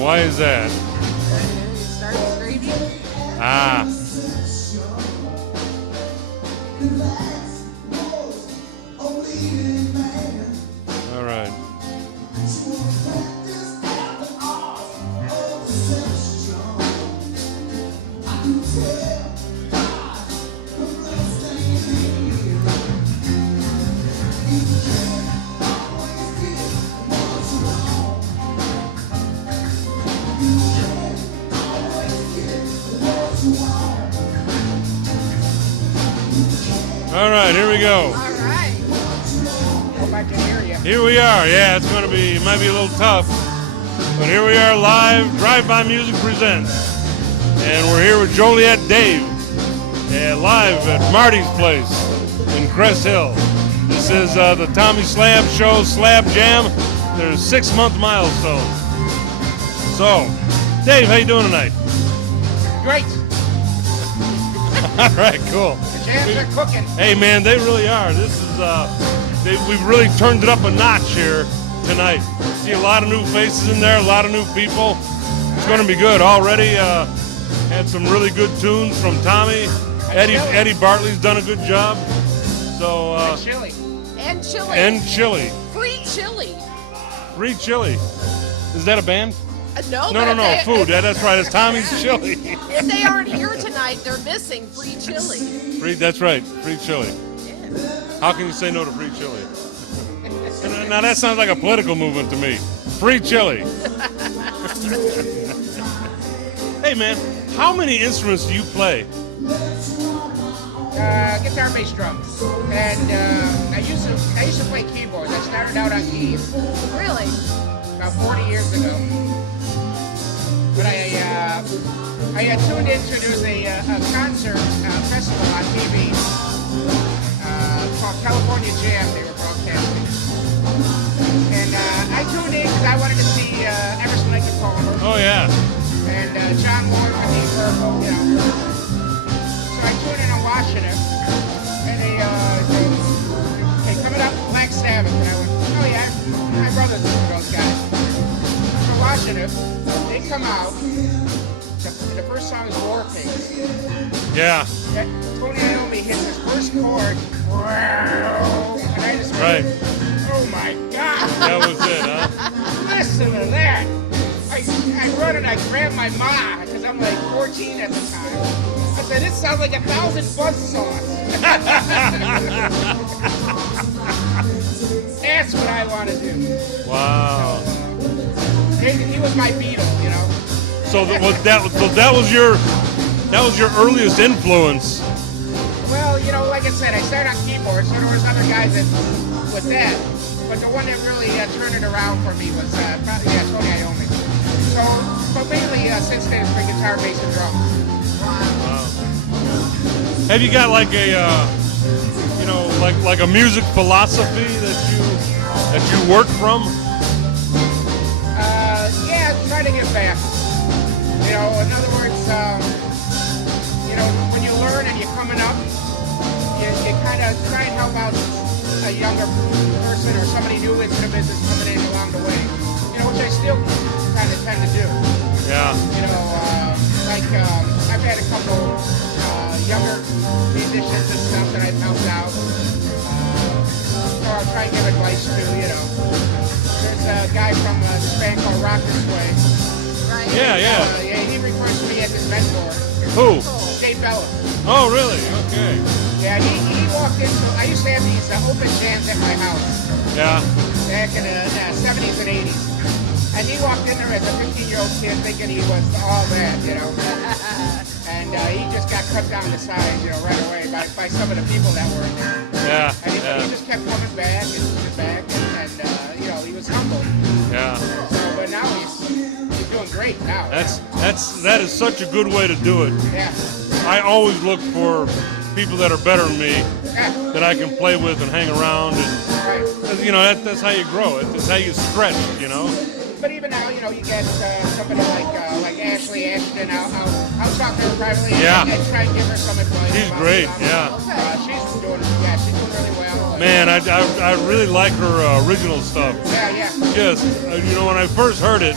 Why is that? It started screaming. Ah. All right. All right, here we go. All right. Hope I can hear you. Here we are. Yeah, it's going to be, it might be a little tough, but here we are live. Drive-By Music presents, and we're here with Joliet Dave, live at Marty's place in Crest Hill. This is the Tommy Slab show, Slab Jam. There's 6-month milestone. So, Dave, how you doing tonight? Great. All right, cool. The jams are cooking. Hey, man, they really are. This is, we've really turned it up a notch here tonight. See a lot of new faces in there, a lot of new people. It's going to be good. Already had some really good tunes from Tommy. Eddie Bartley's done a good job. So Chili. And chili. and chili. Free chili. Free chili. Is that a band? No, No, but food. Yeah, that's right. It's Tommy's chili. If they aren't here tonight, they're missing free chili. Free. That's right. Free chili. Yeah. How can you say no to free chili? Now that sounds like a political movement to me. Free chili. Hey man, how many instruments do you play? Guitar, bass, drums, and I used to play keyboards. I started out on keys Really? about 40 years ago, but I had tuned into there's a concert festival on TV called California Jam. They were broadcasting, and I tuned in because I wanted to see Emerson, Lake and Palmer. Oh yeah. And John Moore from Deep Purple, you know. So I tuned in and watching it, and they coming up with Black Sabbath, and I went, oh yeah, my brothers are those guys. So watching it, they come out, the first song is War Pigs. Yeah. Tony Iommi hits his first chord, and I just went, Right. oh my God. That was it, huh? Listen to that. I run and I grab my ma, because I'm like 14 at the time. I said, this sounds like 1,000 buzzsaws. That's what I want to do. Wow. He was my Beatle, you know. So that was your earliest influence. Well, you know, like I said, I started on keyboards, so there was other guys with that. But the one that really turned it around for me was Tony Iommi. So, but mainly since then it's been guitar, bass, and drums. Wow. Have you got like a like a music philosophy that you work from? Yeah, try to get back. You know, in other words, you know, when you learn and you're coming up, you kind of try and help out a younger person or somebody new into the business coming in along the way. You know, which I still kind of tend to do. Yeah. You know, I've had a couple younger musicians and stuff that I've helped out. So I'll try and give advice to, you know. There's a guy from this band called Rock This Way. Right? Yeah. He refers to me as his mentor. Who? Dave Bella. Oh, really? Okay. Yeah, he walked into, I used to have these open jams at my house Yeah. back in the 70s and 80s. And he walked in there as a 15-year-old kid thinking he was all that, you know. And he just got cut down to size, you know, right away by some of the people that were in there. Yeah. And he just kept coming back and back, and you know, he was humble. Yeah. So, but now he's doing great now. That is such a good way to do it. Yeah. I always look for people that are better than me Yeah. that I can play with and hang around, and Right. you know that's how you grow. That's how you stretch. You know. But even now, you know, you get somebody like Ashley Ashton. I'll talk to her privately and try and give her some advice. She's great. Yeah. She's doing really well. Man, I really like her original stuff. Yeah. Just you know, when I first heard it,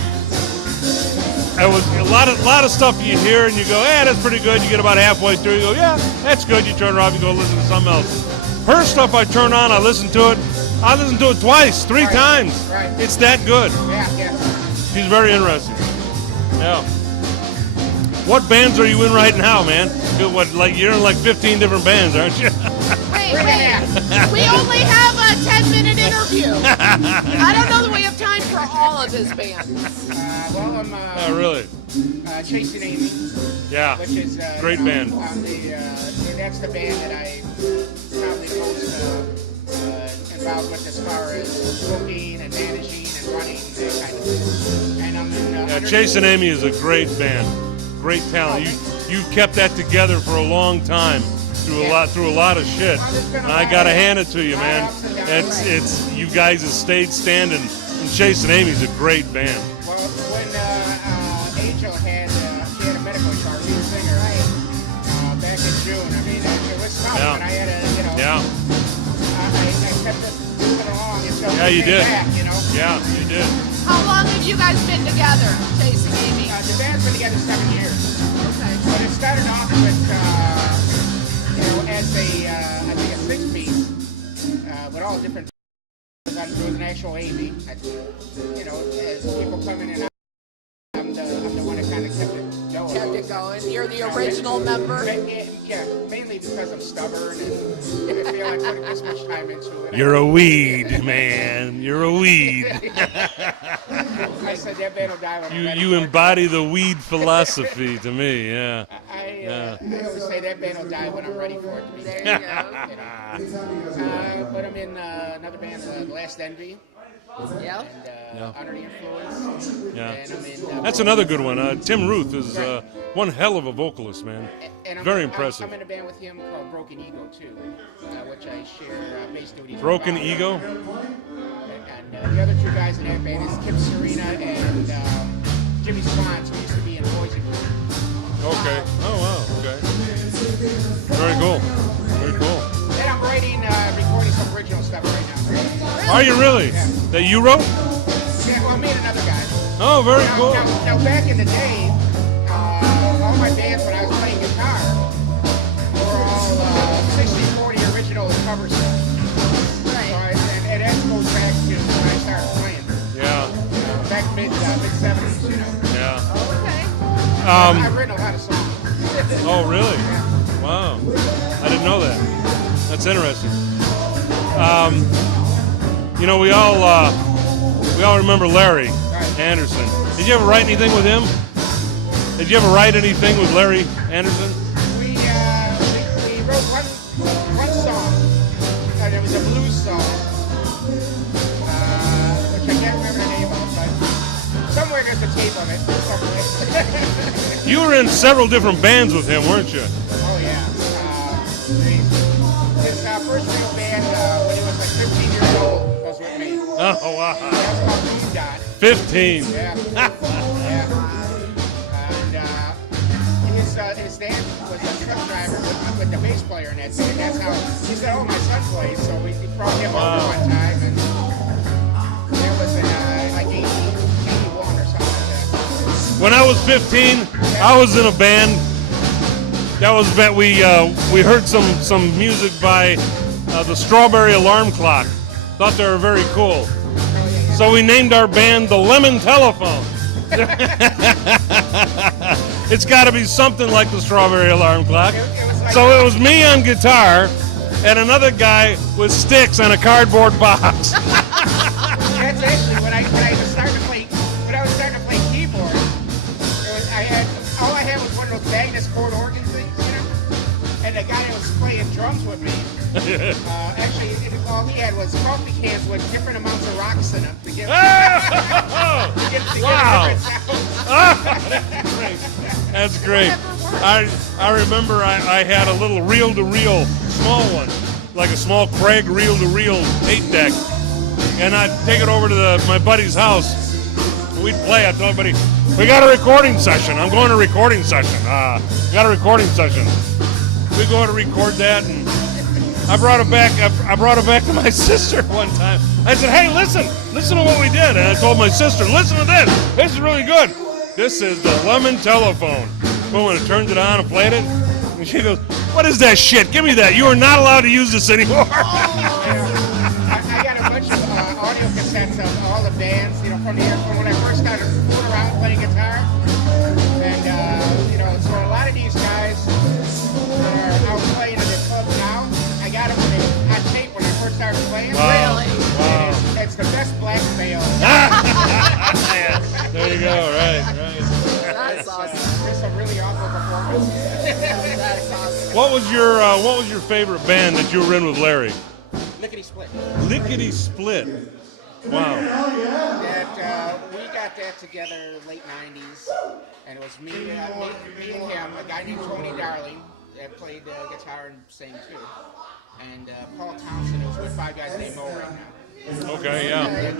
It was a lot of stuff you hear and you go, yeah, that's pretty good. You get about halfway through, you go, yeah, that's good. You turn it off, you go listen to something else. Her stuff I turn on, I listen to it. I listen to it twice, three times. Right. It's that good. Yeah. She's very interesting. Yeah. What bands are you in right now, man? You're in like 15 different bands, aren't you? Wait. We only have a 10-minute interview. I don't know that we have time for all of his bands. Well, I'm really? Chasing Amy. Yeah. Which is great band. That's the band that I probably most involved with as far as booking and managing and running that kind of thing. And I'm in. Chasing Amy is a great band. Great talent. You've kept that together for a long time through a lot of shit. And I gotta hand it to you, man. It's you guys have stayed standing. And Chasing Amy's a great band. Well, when Angel had she had a medical charge, she was a singer back in June. I mean, it was tough, but I had to, I kept it moving along until you did. Back, Yeah, you did. How long have you guys been together, Chasing Amy? The band's been together 7 years. Okay. But it started off with, as I think a 6-piece with all different. There was an actual Amy. As people come in and out, I'm the one that kind of kept it going. Kept it going. You're the original member. Yeah, mainly because I'm stubborn and I feel like putting this much time into it. You're a weed, man. You're a weed. I said that band will die when I'm ready. You embody the weed philosophy to me, yeah. I always say that band will die when I'm ready for it to be there. There you go. But I'm in another band, Last Envy. Yeah. And Under the Influence. Yeah. And I'm in, That's another good one. Tim Ruth is one hell of a vocalist, man. And Very impressive. I'm in a band with him called Broken Ego, too, which I share bass duties with. Broken Ego? And the other two guys in that band is Kip Serena and Jimmy Swans, who used to be in Poison Group. Okay. Oh, wow. Okay. Very cool. Very cool. And I'm recording some original stuff right now. Are you really? Yeah. That you wrote? Yeah, well, me and another guy. Oh, very cool. Now, back in the day, all my bands when I was playing guitar were all 60-40 original cover songs. Right. And that goes back to when I started playing. Yeah. Back mid-70s, Yeah. Okay. I've written a lot of songs. Oh, really? Yeah. Wow. I didn't know that. That's interesting. We all remember Larry Anderson. Did you ever write anything with him? Did you ever write anything with Larry Anderson? We wrote one song. It was a blues song, which I can't remember the name of, but somewhere there's a tape of it. You were in several different bands with him, weren't you? Oh yeah. His first real band when he was like 15 years old was with me. Oh, wow. That's called Moon Dot. 15. Yeah. And his dad was a truck driver with the bass player in that band. That's how he said, "Oh, my son plays," so we brought him over one time, and it was in like 81 or something like that. When I was 15, I was in a band. That was we heard some music by the Strawberry Alarm Clock. Thought they were very cool. So we named our band the Lemon Telephone. It's got to be something like the Strawberry Alarm Clock. So it was me on guitar and another guy with sticks on a cardboard box. That's actually when I was starting to play keyboard. All I had was one of those Magnus chord organ things, and the guy that was playing drums with me. Actually, all he had was coffee cans with different amounts of rocks in them to get, Wow. get a different sound. That's great. I remember I had a little reel-to-reel small one, like a small Craig reel-to-reel tape deck, and I'd take it over to my buddy's house. We'd play. I'd tell everybody, "We got a recording session. I'm going to a recording session. We got a recording session." We go to record that, and I brought it back to my sister one time. I said, "Hey, listen to what we did." And I told my sister, "Listen to this. This is really good." This is the lemon telephone. Boom, and it turns it on and played it. And she goes, "What is that shit? Give me that. You are not allowed to use this anymore." I got a bunch of audio cassettes of all the bands, from when I first started fooling around playing guitar. And, so a lot of these guys are out playing in the clubs now. I got them on tape when I first started playing. Wow. Really? Wow. It's the best blackmail. Yeah. There you go. Right. That's awesome. There's some really awful performances. That's awesome. What was your favorite band that you were in with Larry? Lickety Split. Lickety Split. Wow. That we got that together late '90s, and it was me and him, a guy named Tony Darling that played guitar and sang too, and Paul Townsend, who's with five guys named Mo right now. Okay. Yeah.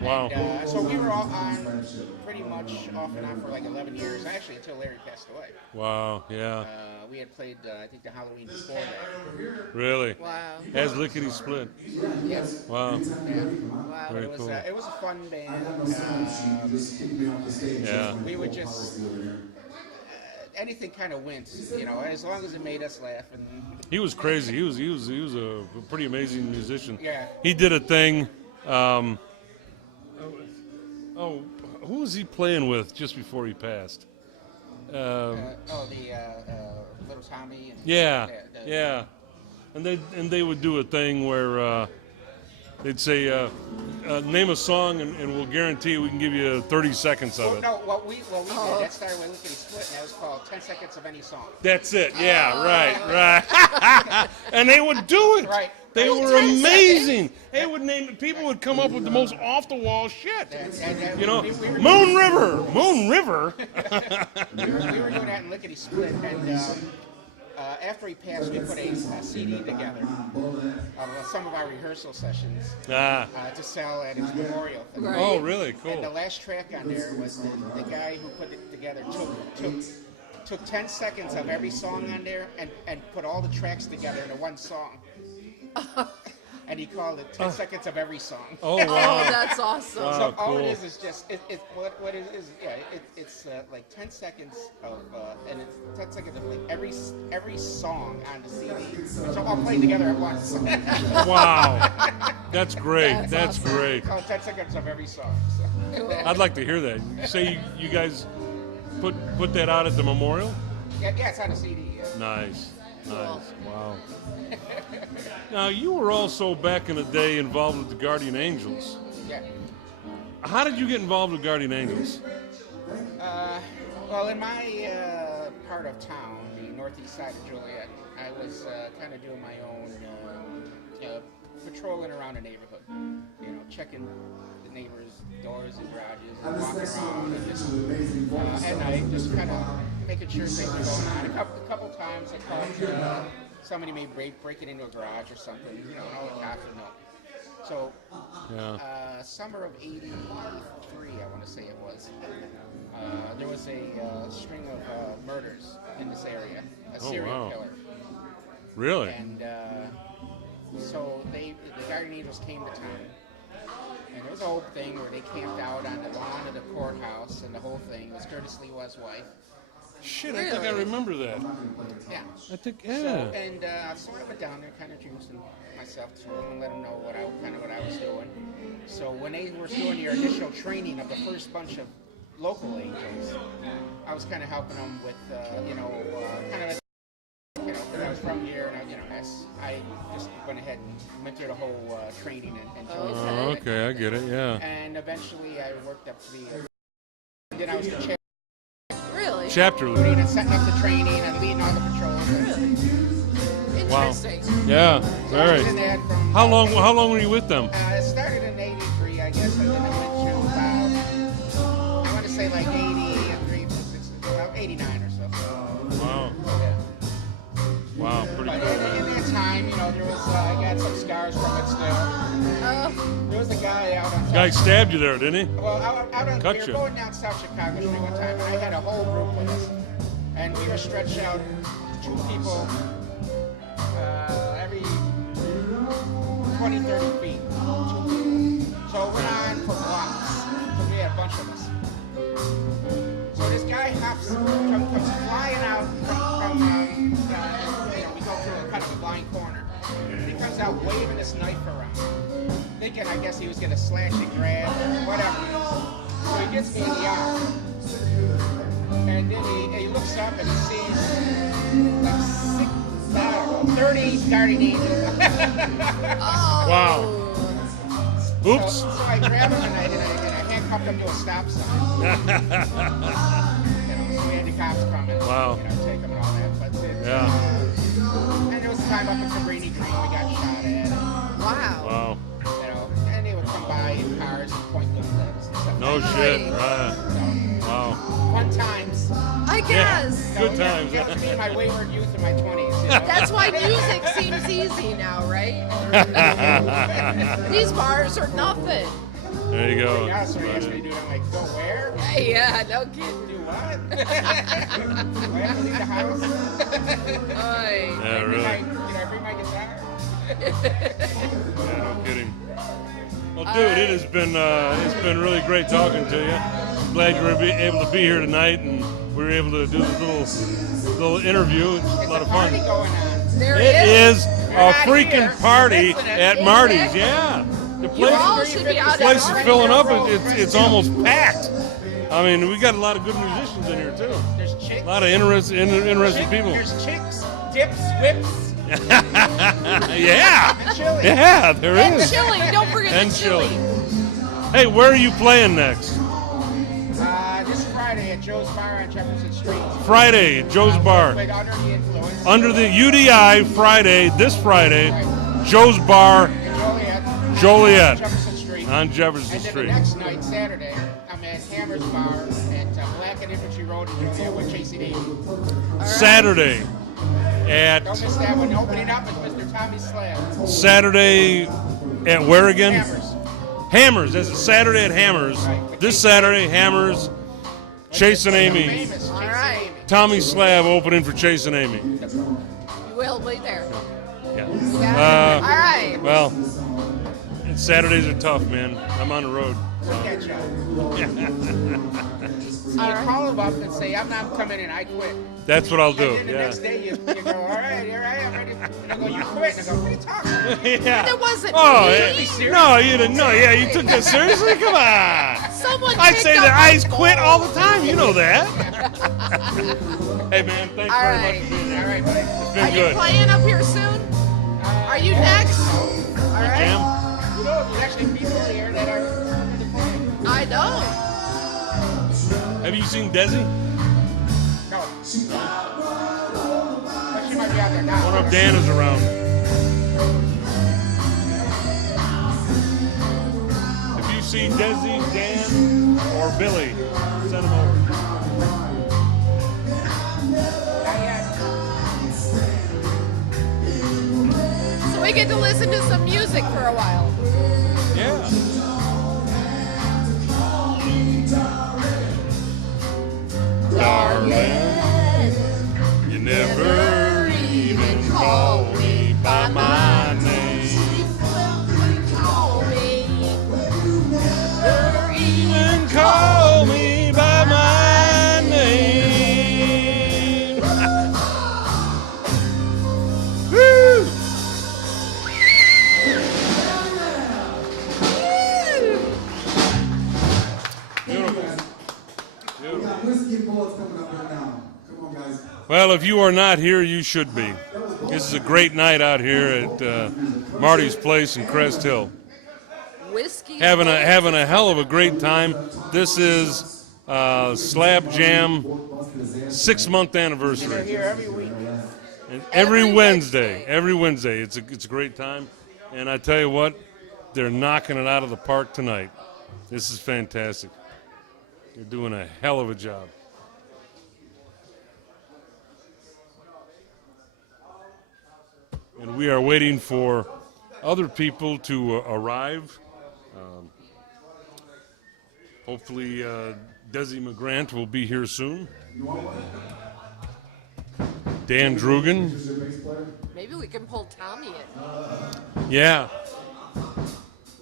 Wow. And, so we were all on pretty much off and on for like 11 years, actually until Larry passed away. Wow. Yeah. We had played, I think, the Halloween before that. Really. Wow. As Lickety Split. Yes. Wow. Yeah. Wow. Very It was cool. it was a fun band. Yeah. We would just anything kind of went, as long as it made us laugh. And He was crazy. He was a pretty amazing musician. Yeah. He did a thing. Who was he playing with just before he passed? the Little Tommy. And Yeah. And they would do a thing where they'd say, name a song and we'll guarantee we can give you 30 seconds of it. No, what we did, that started with Lickety Split, and that was called 10 Seconds of Any Song. That's it. Yeah, right. And they would do it. Right. They Oh, were 10 amazing. They would name it. People would come up with the most off-the-wall shit. And You know, we were Moon River. we were doing that in Lickety Split, and after he passed, we put a CD together of some of our rehearsal sessions to sell at his memorial thing. Right. Oh, really? And the Cool. last track on there was the guy who put it together took 10 seconds of every song on there and put all the tracks together into one song. And he called it 10 seconds of every song. Oh, Oh, wow. that's awesome. Wow. So all cool. it is just what it is. Yeah, it's like 10 seconds of and it's 10 seconds of like every song on the CD. So all played together at once. Wow. That's great. That's That's awesome. great. Called 10 seconds of every song. So. Cool. I'd like to hear that. You say you guys put that out at the memorial? Yeah, it's on a CD. Yeah. Nice. Cool. Wow. Now, you were also back in the day involved with the Guardian Angels. Yeah. How did you get involved with Guardian Angels? Well, in my part of town, the northeast side of Joliet, I was kind of doing my own patrolling around the neighborhood. Checking the neighbors' doors and garages, and walking around, and just at night, just kind of making sure things are going on. A couple times I caught somebody may breaking into a garage or something. And all the cops would know. So, summer of '83, I want to say it was. There was a string of murders in this area, a serial wow. killer. Really? And so the Guardian Angels came to town. And there was a whole thing where they camped out on the lawn of the courthouse, and the whole thing was Curtis Lee was wife. Shit, I think I Really? remember that. Yeah. I think, So, yeah. and so I went down there, kind of introducing myself to them and let them know what I was doing. So when they were doing their initial training of the first bunch of local angels, I was kind of helping them with, kind of, because I was from here, and I just went ahead and went through the whole training and joined. Oh, okay, I get it, yeah. And eventually I worked up to be, then I was the chair. Really? Chapter leader. And setting up the training and leading all the patrols. Really? Interesting. Yeah, very. And then from, How long were you with them? it started in '83, I guess, and then I went to about, I want to say like '83, about '89 or so. Wow. Yeah. Wow, pretty But cool. in that time, there was, I got some scars from it still. There was a guy out on Guy stabbed you there, didn't he? Well, out on, Cut we were you. going down South Chicago Street one time, and I had a whole group with us. And we were stretched out, two people, every 20, 30 feet. So it went on for blocks. So we had a bunch of us. out waving this knife around, thinking I guess he was going to slash and grab, whatever. So he gets me in the arm. And then he looks up and he sees like 30 guardian angels. Oh. Wow. Oops. So I grabbed him and I handcuffed him to a stop sign. So we had the cops coming. Wow. Take him and all that. But Yeah. and it was time up in Cabrini Green. We got shot at. Wow. Wow. And they would come by in cars and point little things and stuff. No shit. Right. Wow. Fun times. I guess. Good times. That was me in my wayward youth in my 20s. That's why music seems easy now, right? These bars are nothing. There you go. Yeah, so he asked me to do it. I'm like, go where? Yeah, no kidding. Do what? Do I have to leave the house? Oy. Yeah, really. I bring my guitar? Yeah, no kidding. Well, dude, it has been it's been really great talking to you. Glad you were able to be here tonight, and we were able to do this little interview. It's a lot of fun. There's a party going on. There It is a not freaking here. party Listen, at Marty's. Yeah, the You all place should be out place at is Marty's. filling up. It's almost packed. I mean, we got a lot of good musicians in here too. There's chicks. A lot of interesting people. There's chicks, dips, whips, Yeah, and chili. yeah, there And is. chili. Don't forget And the chili. Hey, where are you playing next? This Friday at Joe's Bar on Jefferson Street. Friday, Joe's Bar. Played Under the Influence. Under the UDI Friday, this Friday, Joe's Bar, in Joliet. Joliet. Jefferson Street. on Jefferson And then Street. the next night, Saturday, I'm at Hammer's Bar at Black and Infantry Road in Joliet with Chasing Amy. Saturday at Don't miss that one. Opening up is Mr. Tommy Slab. Saturday at where again? Hammers. Hammers. That's a Saturday at Hammers. Right. This Saturday, Hammers. Chasing Amy. Famous All Chasing right. Amy. Tommy Slab opening for Chasing Amy. You will be there. Yeah. Yeah. All right. Well, Saturdays are tough, man. I'm on the road. We'll catch up. So you call them up and say, I'm not coming in, I quit. That's what I'll do. And then the Yeah. next day you go, all right, I'm ready. And I go, you quit. And I go, what are you talking about? Yeah. It wasn't Oh, me. yeah. No, you didn't. No, yeah, you took that seriously. Come on. Someone I picked say up that my I quit phone. all the time. You know that. Hey, man, thanks All very right. much for being here. All right, buddy. It's Are been you good. playing up here soon? Are you next? All right. Jam? You know, there's actually people here that are playing. I know. Have you seen Desi? No. But she might be out there now. One of Dan is around. If you see Desi, Dan, or Billy, send them over. Not yet. So we get to listen to some music for a while. Yeah. Darling, you never even call me by my name. Call me. Never even call me by my name. Woo! Beautiful. Beautiful. Whiskey Bullet's coming up right now. Come on, guys. Well, if you are not here, you should be. This is a great night out here at Marty's place in Crest Hill. Whiskey. Having a hell of a great time. This is Slab Jam 6-month They're anniversary. here every week. And Every Wednesday, it's a great time. And I tell you what, they're knocking it out of the park tonight. This is fantastic. They're doing a hell of a job. And we are waiting for other people to arrive. Hopefully, Desi McGrant will be here soon. Dan Drugan. Maybe we can pull Tommy in Yeah,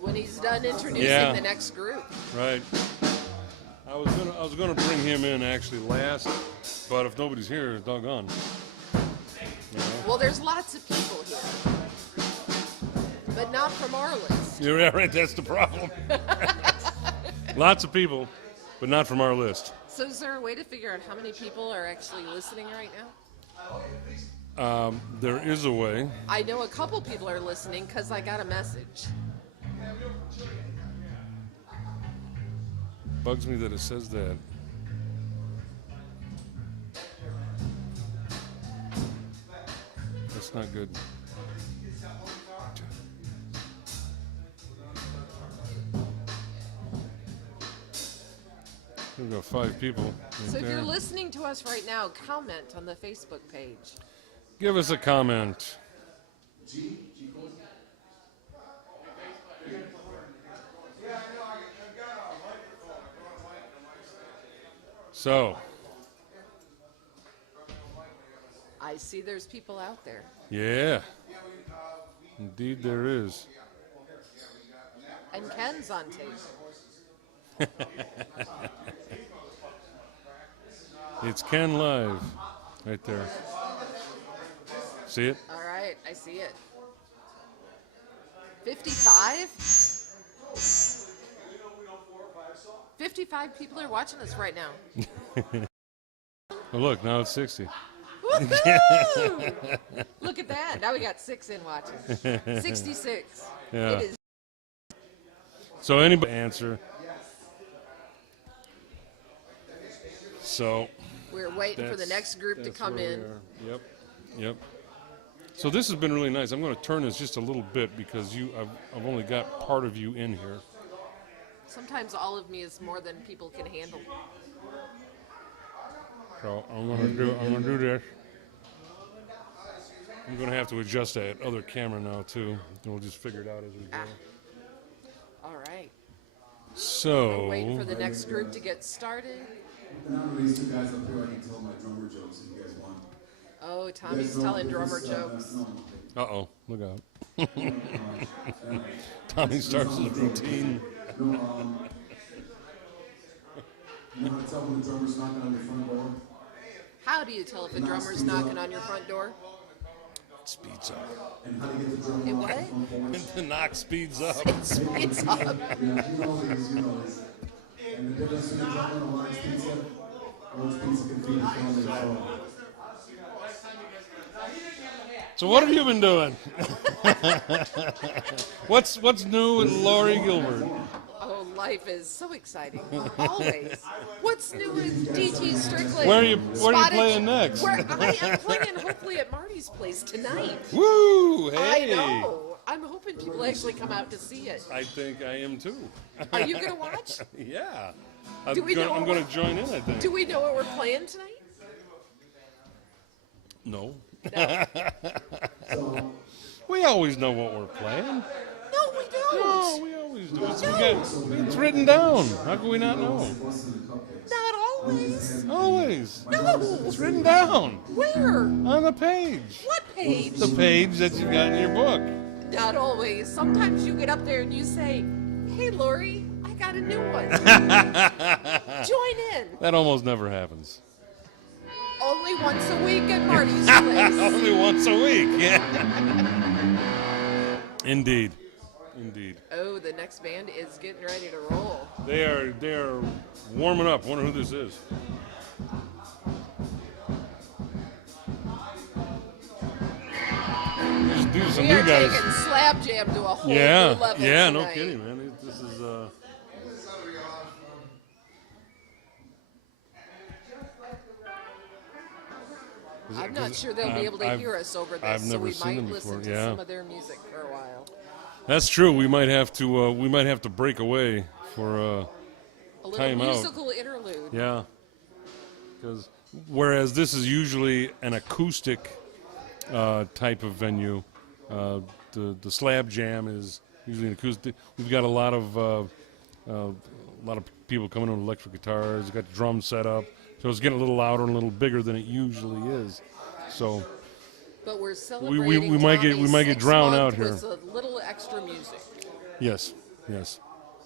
when he's done introducing Yeah. the next group. right. I was gonna bring him in actually last, but if nobody's here, doggone. Well, there's lots of people here. But not from our list. You're right. That's the problem. Lots of people, but not from our list. So is there a way to figure out how many people are actually listening right now? There is a way. I know a couple people are listening because I got a message. Bugs me that it says that. That's not good. We've got 5 people. Right So if there. you're listening to us right now, comment on the Facebook page. Give us a comment. So, I see there's people out there. yeah. Indeed there is. And Ken's on tape. It's Ken Live. Right there. See it? All right, I see it. 55? 55 people are watching us right now. Oh, look, now it's 60. Woohoo! Look at that. Now we got 6 in watching. 66. Yeah. It is. So anybody answer. So We're waiting for the next group to that's come where in. we are. Yep. Yep. So this has been really nice. I'm going to turn this just a little bit because I've only got part of you in here. Sometimes all of me is more than people can handle. So I'm gonna do this. I'm gonna have to adjust that other camera now too. And we'll just figure it out as we go. All right. So We're waiting for the next group to get started. And I'm these 2 guys up here. I can tell my drummer jokes if you guys want. Oh, Tommy's telling drummer jokes. uh-oh, look out. Tommy starts his routine. You know how to tell when the drummer's knocking on your front door? How do you tell if a drummer's knocking on your front door? Speeds up. And how to get the drummer It off what? the front porch? The knock speeds up. It's up. Yeah, you know these. And the difference between a drummer and a large pizza, a large pizza can feed the family as well. So what have you been doing? What's new with Laurie Gilbert? Oh, life is so exciting. Always. What's new with DT Strickland? Where are you Spotted- playing next? Where I am playing hopefully at Marty's place tonight. Woo! I Hey! know. I'm hoping people actually come out to see it. I think I am too. Are you going to watch? Yeah. Do we know I'm what- going to join in, I think. Do we know what we're playing tonight? No. No. So, We always know what we're playing. No, we don't. No, we always do. It's written down. How can we not know? Not always. Always. No. It's written down Where? on the page. What page? The page that you got in your book. Not always. Sometimes you get up there and you say, "Hey, Lori, I got a new one. Join in." That almost never happens. Only once a week at Marty's place. Only once a week. Yeah. Indeed. Indeed. Oh, the next band is getting ready to roll. They are warming up. Wonder who this is. These are some We new are guys. taking Slab Jam to a whole new Yeah, level yeah, tonight. no kidding, man. This is I'm not sure they'll be able to hear us over this, I've so never we seen might them listen before, to yeah. some of their music for a while. That's true. We might have to break away for A little Time out. musical interlude. yeah. Because whereas this is usually an acoustic type of venue, the Slab Jam is usually an acoustic. We've got a lot of people coming in with electric guitars. We've got the drums set up, so it's getting a little louder and a little bigger than it usually is. So But we're celebrating we might get Tommy's 6 drowned month out here. with a little extra music. yes,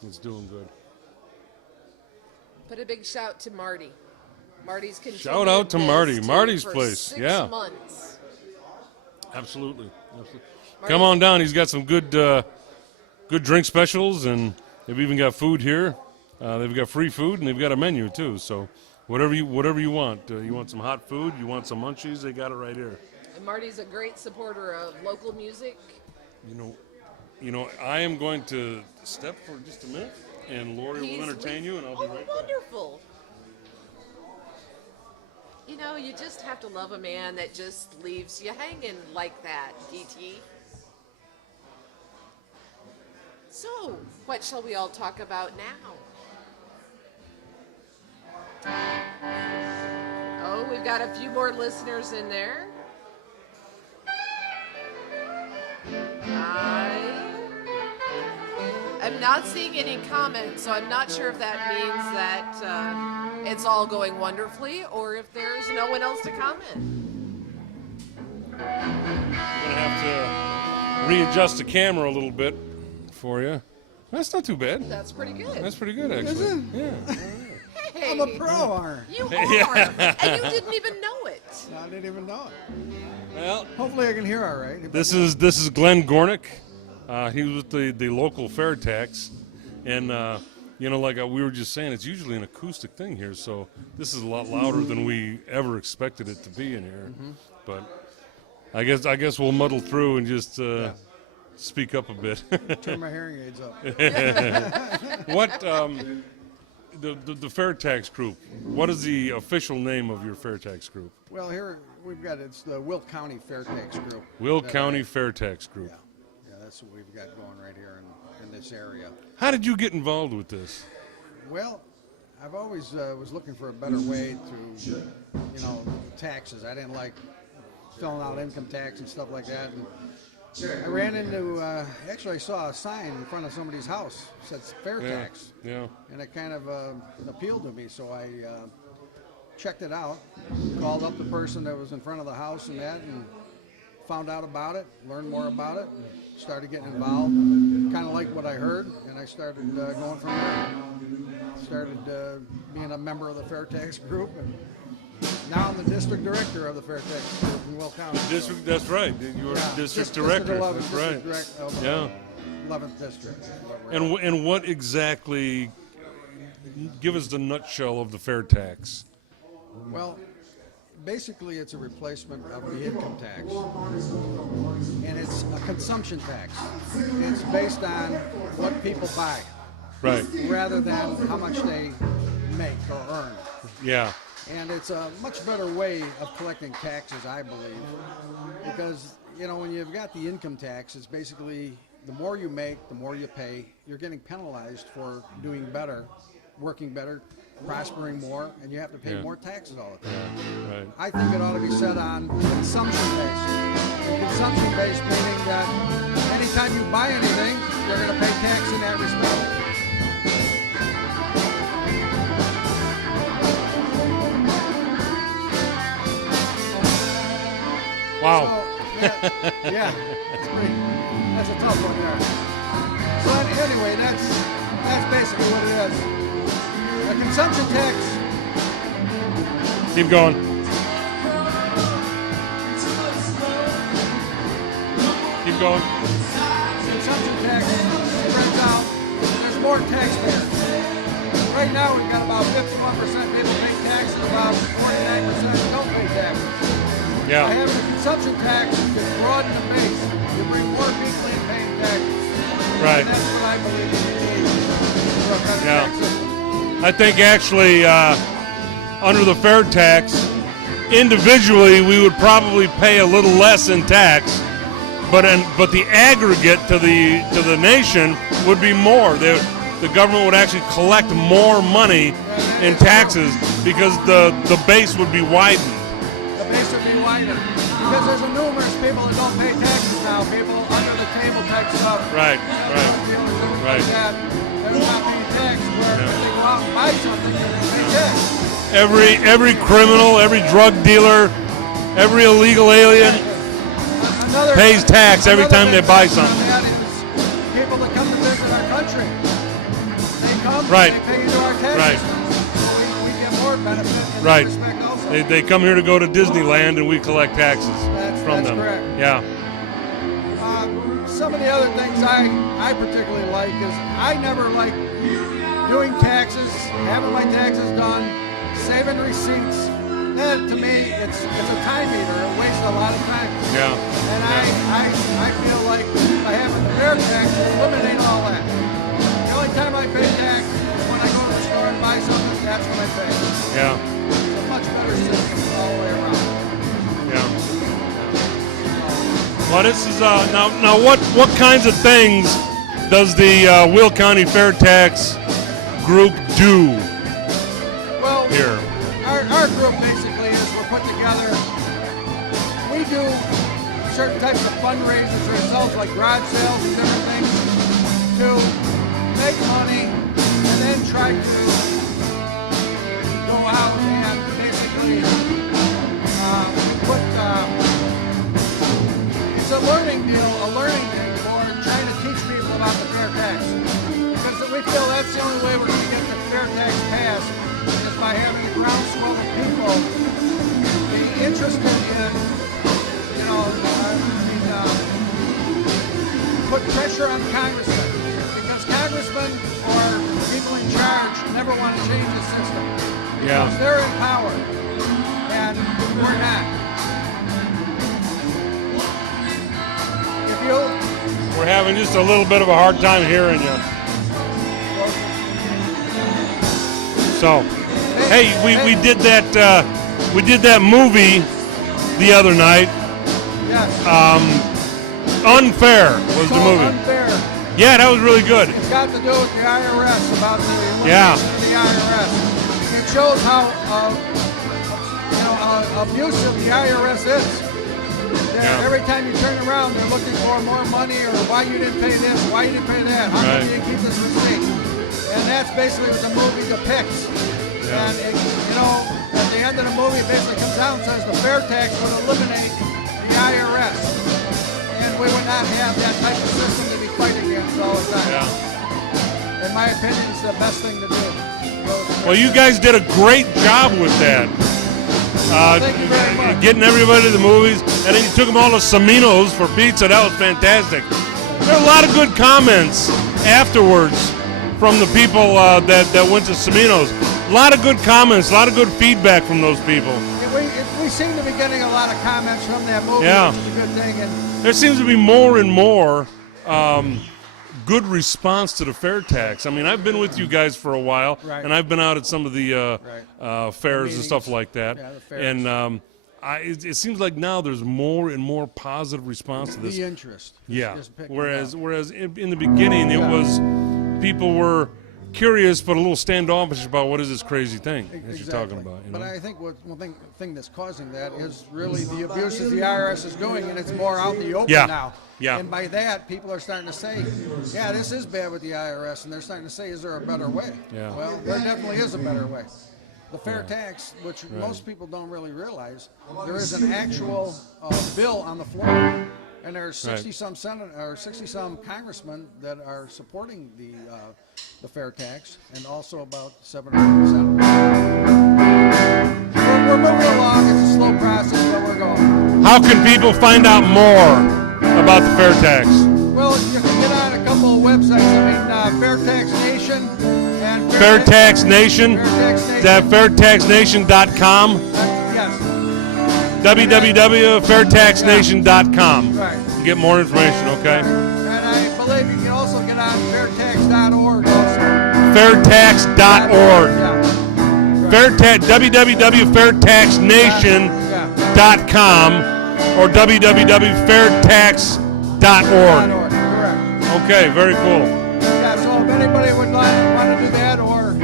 it's doing good. Put a big shout to Marty. Marty's continued Shout out to this Marty. too Marty's for place. 6 Yeah. months. Absolutely. Marty? Come on down. He's got some good drink specials, and they've even got food here. They've got free food, and they've got a menu too. So whatever you want. You want some hot food? You want some munchies? They got it right here. And Marty's a great supporter of local music. You know, I am going to step for just a minute, and Lori will entertain you, and I'll be right back. Wonderful. You know, you just have to love a man that just leaves you hanging like that, DT. So, what shall we all talk about now? Oh, we've got a few more listeners in there. I'm not seeing any comments, so I'm not sure if that means that it's all going wonderfully or if there's no one else to comment. I'm going to have to readjust the camera a little bit for you. That's not too bad. That's pretty good. That's pretty good, actually. Is it? Yeah. Hey, I'm a pro, aren't you are, and you didn't even know it. I? I didn't even know it. Well, Hopefully I can hear all right. this is Glenn Gornick. He was with the local fair tax, and like we were just saying, it's usually an acoustic thing here, so this is a lot louder than we ever expected it to be in here. Mm-hmm. But I guess we'll muddle through and just speak up a bit. Turn my hearing aids up. What the fair tax group? What is the official name of your fair tax group? Well, here it's the Will County Fair Tax Group. Will County Fair Tax Group. Yeah, that's what we've got going right here in this area. How did you get involved with this? Well, I've always was looking for a better way to, taxes. I didn't like filling out income tax and stuff like that. And I ran into, actually I saw a sign in front of somebody's house that said fair tax. Yeah. And it kind of appealed to me, so I checked it out, called up the person that was in front of the house and found out about it, learned more about it, and started getting involved. Kind of liked what I heard, and I started going from there. Started being a member of the Fair Tax Group, and now I'm the district director of the Fair Tax Group in Will County. District, that's right. You were district director. 11, That's right. district of, Yeah. 11th district. And what exactly? Give us the nutshell of the fair tax. Well, basically it's a replacement of the income tax, and it's a consumption tax. It's based on what people buy, Right. rather than how much they make or earn. Yeah. And it's a much better way of collecting taxes, I believe, because when you've got the income tax, it's basically the more you make, the more you pay. You're getting penalized for doing better, working better, prospering more, and you have to pay more taxes all the time. Yeah. Right. I think it ought to be set on consumption based. Consumption based meaning that anytime you buy anything, you're going to pay tax in that respect. Wow. So, that's a tough one there. So anyway, that's basically what it is. A consumption tax. Keep going. Keep going. Consumption tax spreads out. There's more taxpayers. Right now we've got about 51% people pay taxes, about 49% don't pay taxes. Yeah. By having a consumption tax, you broaden the base. You bring more people in paying taxes. Right. And that's what I believe is the key for a better tax system. I think actually under the fair tax, individually we would probably pay a little less in tax, but the aggregate to the nation would be more. The government would actually collect more money in taxes because the base would be widened. The base would be wider because there's numerous people that don't pay taxes now. People under the table type stuff. Right. Like that, they're not paying tax. Where if they go out and buy something, they pay tax. Every criminal, every drug dealer, every illegal alien pays tax every time they buy something. People that come to visit our country, they come, Right. they pay into our taxes. Right. We get more benefit in Right. that respect also. They come here to go to Disneyland and we collect taxes from That's them. correct. Yeah. some of the other things I particularly like is I never like doing taxes, having my taxes done, saving receipts. That to me, it's a time eater. It wastes a lot of time. Yeah. And I feel like by having the fair tax, will eliminate all that. The only time I pay tax is when I go to the store and buy something. That's when I pay. Yeah. It's a much better system all the way around. Yeah. Well, this is now. What kinds of things does the Will County Fair Tax group do Well, here? Our group basically is we're put together. We do certain types of fundraisers ourselves, like garage sales and different things, to make money and then try to go out and basically put. It's a learning thing for trying to teach people about the fair tax. Because we feel that's the only way we're going to get the fair tax passed is by having a groundswell of people be interested in, put pressure on congressmen. Because congressmen or people in charge never want to change the system. Yeah. Because they're in power, and we're not. We're having just a little bit of a hard time hearing you. So, hey, we did that movie the other night. Yes. Unfair was the movie. Unfair. Yeah, that was really good. It's got to do with the IRS, about the Yeah. elimination of the IRS. It shows how abusive the IRS is. Yeah. Every time you turn around, they're looking for more money, or why you didn't pay this, why you didn't pay that, how come you didn't keep this receipt. And that's basically what the movie depicts. Yeah. And at the end of the movie, it basically comes out and says the fair tax would eliminate the IRS. And we would not have that type of system to be fighting against all the time. Yeah. In my opinion, it's the best thing to do. Well, you guys did a great job with that. Thank you very much. Getting everybody to the movies, and then you took them all to Semino's for pizza. That was fantastic. There are a lot of good comments afterwards from the people that went to Semino's. A lot of good comments, a lot of good feedback from those people. We seem to be getting a lot of comments from that movie, Yeah. which is a good thing. And There seems to be more and more good response to the fair tax. I mean, I've been with you guys for a while, Right. and I've been out at some of the fairs and stuff Meetings. like that. Yeah, the fairs. And it seems like now there's more and more positive response to this. the interest. Yeah. is picking Whereas up. in the beginning, it Yeah. was people were curious but a little standoffish about what is this crazy thing that you're talking about. You know? But I think one thing that's causing that is really the abuses the IRS is doing, and it's more out in the open Yeah. now. Yeah. And by that, people are starting to say, yeah, this is bad with the IRS, and they're starting to say, is there a better way? Yeah. Well, there definitely is a better way. The fair tax, which most people don't really realize, there is an actual bill on the floor. And there are 60-some or 60-some congressmen that are supporting the fair tax, and also about 7 or 8 senators. We're moving along. It's a slow process, but we're going. How can people find out more about the fair tax? Well, you can get on a couple of websites. I mean, Fair Tax Nation and Fair Tax Nation? Fair Tax Nation. Is that fairtaxnation.com? Yes. www.fairtaxnation.com. Right. You get more information, okay? And I believe you can also get on fairtax.org also. Fairtax.org. Yeah. www.fairtaxnation.com or www.fairtax.org. Correct. Okay, very cool. Yeah, so if anybody would want to do that, or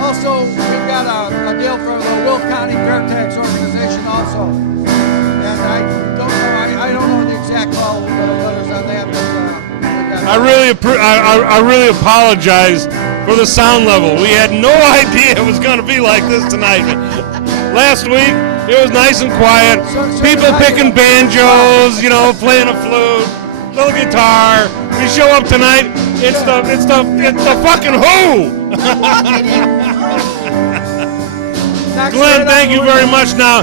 also we've got a deal for the Will County Fair Tax Organization also. And I don't know the exact letters on that, but I really apologize for the sound level. We had no idea it was going to be like this tonight. Last week it was nice and quiet. People picking banjos, playing a flute, little guitar. We show up tonight. It's the fucking Who. Glenn, thank you very much. Now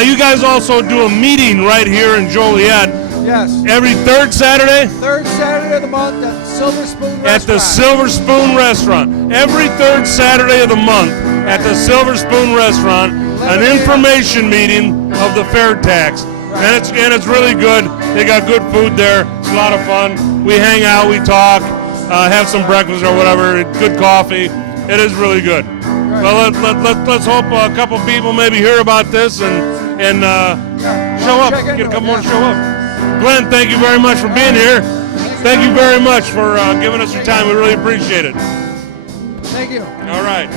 you guys also do a meeting right here in Joliet Yes. Every third Saturday? Third Saturday of the month at Silver Spoon Restaurant. At the Silver Spoon Restaurant. Every third Saturday of the month at the Silver Spoon Restaurant, an information meeting of the fair tax. And it's really good. They got good food there. It's a lot of fun. We hang out, we talk, have some breakfast or whatever, good coffee. It is really good. Well, let's hope a couple people maybe hear about this and show up. Get a couple more to show up. Glenn, thank you very much for being here. Thank you very much for giving us your time. We really appreciate it. Thank you. All right.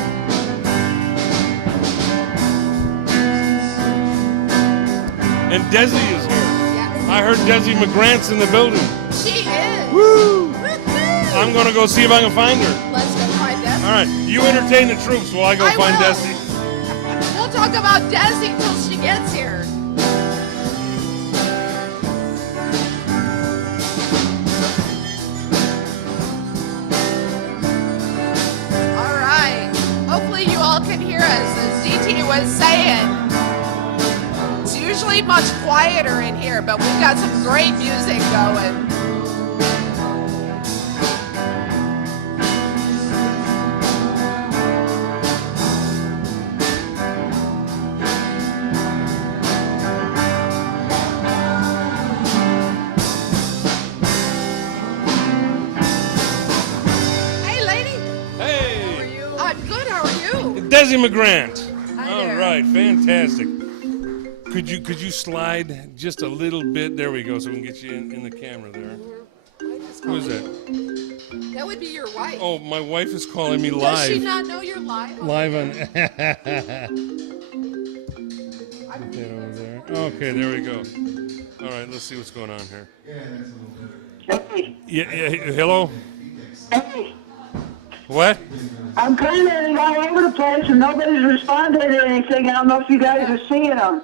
And Desi is here. Yes. I heard Desi McGrant's in the building. She is. Woo! Woo-hoo. I'm going to go see if I can find her. Let's go find Desi. All right. You entertain the troops while I go find will. Desi. We'll talk about Desi till she gets here. All right. Hopefully you all can hear us. As DT was saying, it's usually much quieter in here, but we've got some great music going. Hey, lady. Hey, I'm good. How are you? Desi McGrant. Hi All there. right, fantastic. Could you slide just a little bit? There we go, so we can get you in the camera there. Who is that? That would be your wife. Oh, my wife is calling me Does live. she not know you're live? Live on. Put that over there. Okay, there we go. All right, let's see what's going on here. Yeah, hello? Hey, What? I'm commenting all over the place and nobody's responded to anything. I don't know if you guys are seeing them.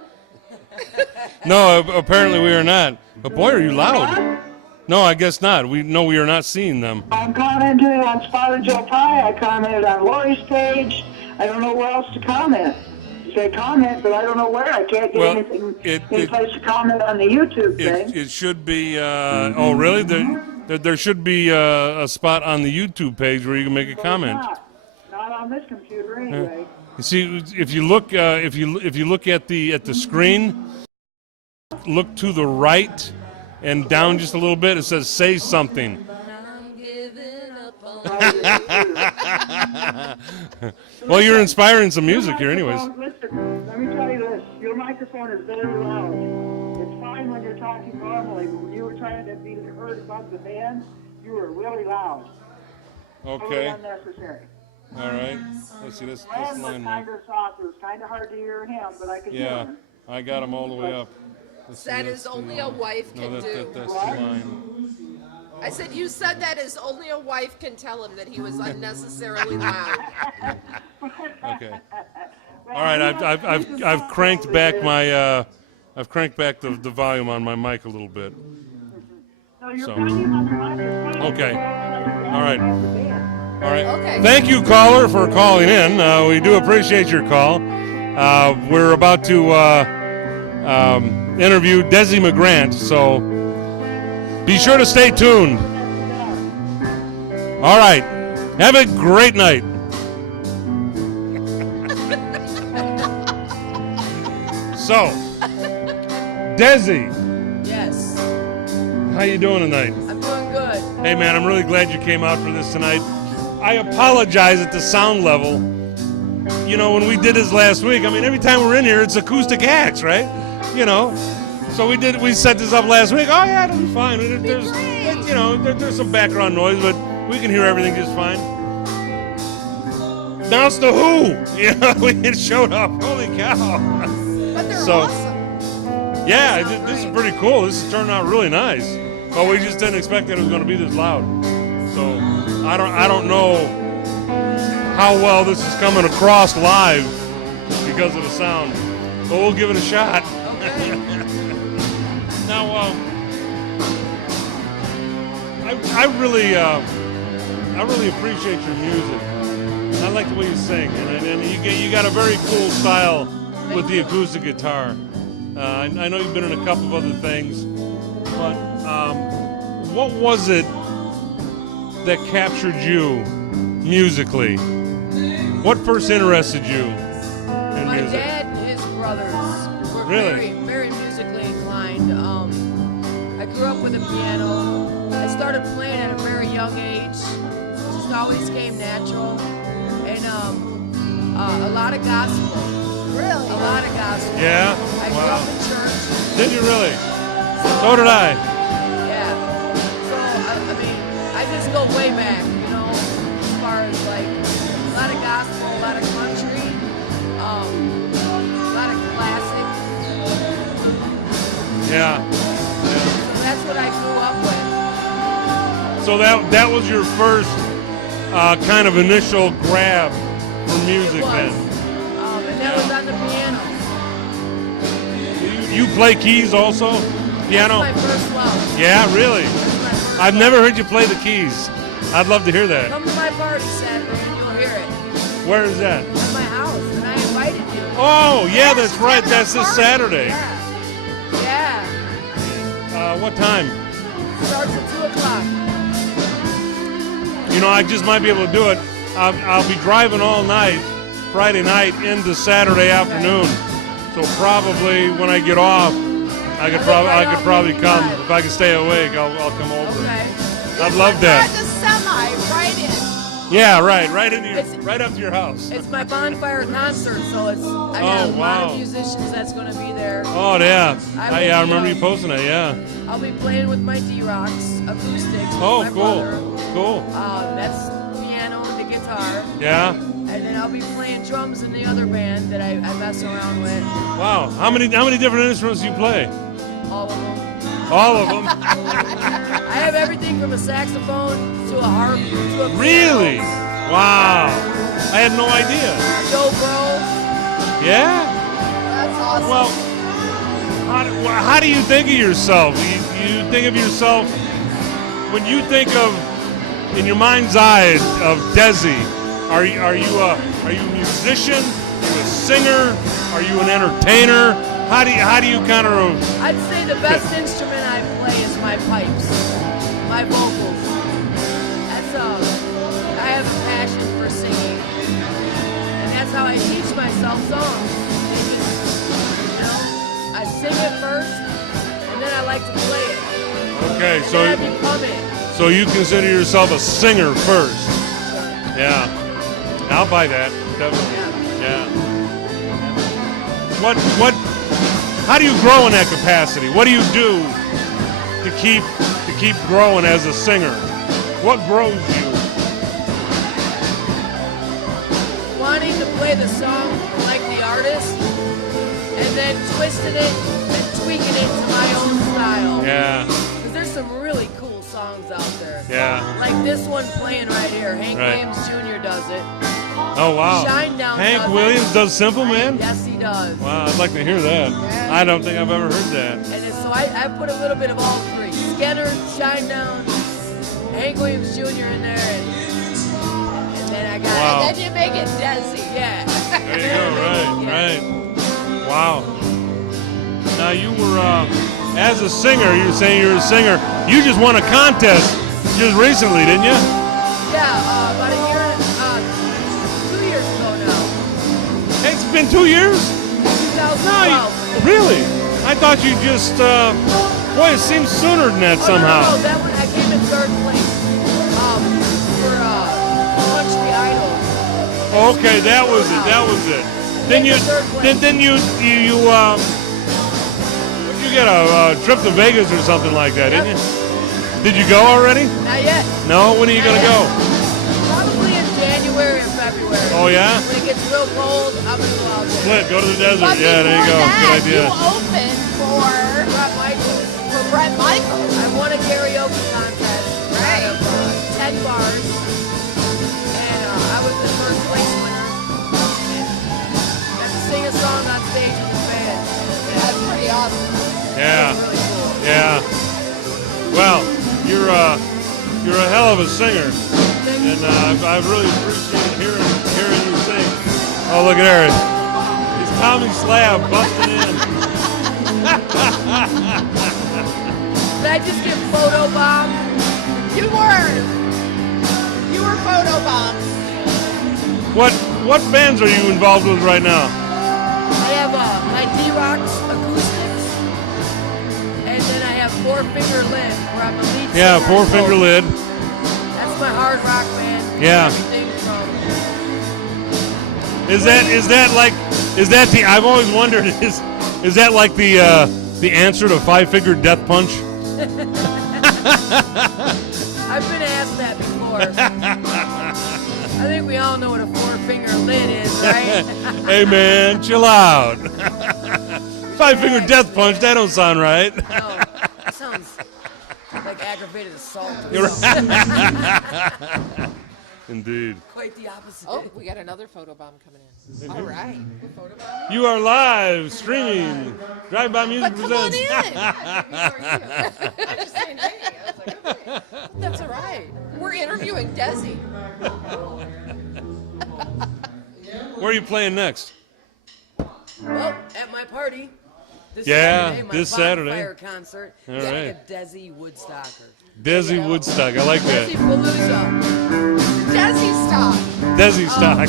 No, apparently we are not. But boy, are you loud. No, I guess not. We are not seeing them. I'm commenting on Spotted Joe Pie. I commented on Lori's page. I don't know where else to comment. You say comment, but I don't know where. I can't get Well, anything in place to comment on the YouTube thing. It should be. Oh, really? There should be a spot on the YouTube page where you can make a comment. Not on this computer anyway. You see, if you look if you look at the screen, look to the right and down just a little bit. It says "Say something." Well, you're inspiring some music here, anyways. Listen, let me tell you this. Your microphone is very loud. It's fine when you're talking normally, but when you were trying to be heard above the band, you were really loud. Totally Okay. unnecessary. All right. Let's see this Len was line. kind of soft. It was kind of hard to hear him, but I could hear Yeah, him. I got them all the way up. Let's see, That that's is only the- a wife No, can do. that's the line. I said you said that as only a wife can tell him that he was unnecessarily loud. Okay. All right. I've cranked back my I've cranked back the volume on my mic a little bit. No, you're So. volume on the mic is fine. Okay. All right. All right. Okay. Thank you, caller, for calling in. We do appreciate your call. We're about to interview Desi McGrant, so be sure to stay tuned. All right. Have a great night. So, Desi, Yes, how you doing tonight? I'm doing good. Hey man, I'm really glad you came out for this tonight. I apologize at the sound level. You know, when we did this last week, I mean, every time we're in here, it's acoustic acts, right? You know, so we set this up last week. Oh yeah, it'll be fine. There's some background noise, but we can hear everything just fine. Now it's the Who. Yeah, we showed up. Holy cow. But they're So- awesome. Yeah, this is pretty cool. This is turning out really nice. But we just didn't expect that it was going to be this loud. So I don't know how well this is coming across live because of the sound, but we'll give it a shot. Now, I really appreciate your music. I like the way you sing, and you got a very cool style with the acoustic guitar. I know you've been in a couple of other things, But what was it that captured you musically? What first interested you in My music? dad and his brothers were Really? very musically inclined. I grew up with a piano. I started playing at a very young age. Just always came natural. And a lot of gospel. Really? A lot of gospel. Yeah? I grew Wow. up in church. Did you really? So did I. Yeah. So, I mean, I just go way back, you know, as far as like a lot of gospel, a lot of country, a lot of classic. Yeah. So that's what I grew up with. So that was your first kind of initial grab for music It was. then. And that was on the piano. You play keys also? Piano? That's my first love. Yeah, really? That's my first I've love. never heard you play the keys. I'd love to hear that. Come to my party Saturday and you'll hear it. Where is that? At my house. And I invited you. Oh, yeah, Yes, that's right. having a That's this party. Saturday. Yeah. Yeah. What time? Starts at 2 o'clock. You know, I just might be able to do it. I'll be driving all night, Friday night into Saturday afternoon. So probably when I get off, I could probably come. If I can stay awake, I'll come over. Okay. I'd love Drive that. the semi right in. Yeah, right into It's- right up to your house. It's my bonfire concert, so it's I Oh, got a lot wow. of musicians that's going to be there. Oh yeah, I I will be, remember you posting it. Yeah. I'll be playing with my D-Rocks acoustics. with Oh, my cool, brother. cool. That's piano and the guitar, Yeah. and then I'll be playing drums in the other band that I mess around with. Wow. How many different instruments do you play? All of them. All of them. I have everything from a saxophone to a harp to a piano, Really? Wow. I had no idea. a dobro. Yeah. That's awesome. Well, how do you think of yourself? You think of yourself when you think of in your mind's eye of Desi. Are you a musician? Are you a singer? Are you an entertainer? How do you kind of? I'd say the best instrument I play is my pipes, my vocals. That's I have a passion for singing, and that's how I teach myself songs. They just, you know, I sing it first, and then I like to play it. Okay, And then I become it. so you consider yourself a singer first? Yeah, I'll buy that. Definitely. Yeah. What? How do you grow in that capacity? What do you do to keep growing as a singer? What grows you? Wanting to play the song like the artist, and then twisting it and tweaking it to my own style. Yeah. Because there's some really cool songs out there. Yeah. Like this one playing right here. Hank Right. Williams Jr. does it. Oh wow. Shine Down Hank does it. Williams does Simple Man? Yes, he does. Wow, I'd like to hear that. I don't think I've ever heard that. And so I put a little bit of all three. Skinner, Shine Down, Hank Williams Jr. in there, and then I got Wow. And then you make it Desi. Yeah. There you go, right. Wow. Now you were, as a singer, you were saying you were a singer. You just won a contest just recently, didn't you? Yeah, about a year, 2 years ago now. It's been 2 years? 2012. Really? I thought you just, boy, it seems sooner than that somehow. Oh, no, that one, I came in third place for Country Idol. Okay, that was it. Then you get a trip to Vegas or something like that, didn't you? Did you go already? Not yet. No? When are you going to go? Probably in January or February. Oh, yeah? When it gets real cold, I'm going to go out there. Split, go to the desert. But Yeah, there you go. before Good that, idea. You opened for Brett Michaels. I won a karaoke contest Right. out of 10 bars, and I was the first place winner. And got to sing a song on stage with the band. That's pretty awesome. Yeah, Really cool. yeah. Well, you're a hell of a singer, and I've really appreciated hearing you sing. Oh, look at there. It's Tommy Slab busting in. Back I just get photobombed? You were photobombed. What bands are you involved with right now? I have my D-Rocks acoustics, and then I have Four Finger Lid, where I'm a lead singer. Yeah, Four Finger Lid. That's my hard rock band. Yeah. Everything from Is that the? I've always wondered is that like the answer to Five Finger Death Punch? I've been asked that before. I think we all know what a four-finger lid is, right? Hey man, chill out. Five Finger Death Punch, that don't sound right. No, that sounds like aggravated assault. You're Indeed. Quite the opposite. Oh, we got another photobomb coming in. All right. Photobomb? You are live streaming. Drive By Music But come on presents. in. I'm just saying, hey. I was like, okay. That's all right. We're interviewing Desi. Where are you playing next? Well, at my party. This Yeah, Saturday, my this Saturday. bonfire concert. All It's right. like a Desi Woodstocker. Desi Woodstock. I like that. Desi Palooza. Desi stop. Desi Stock.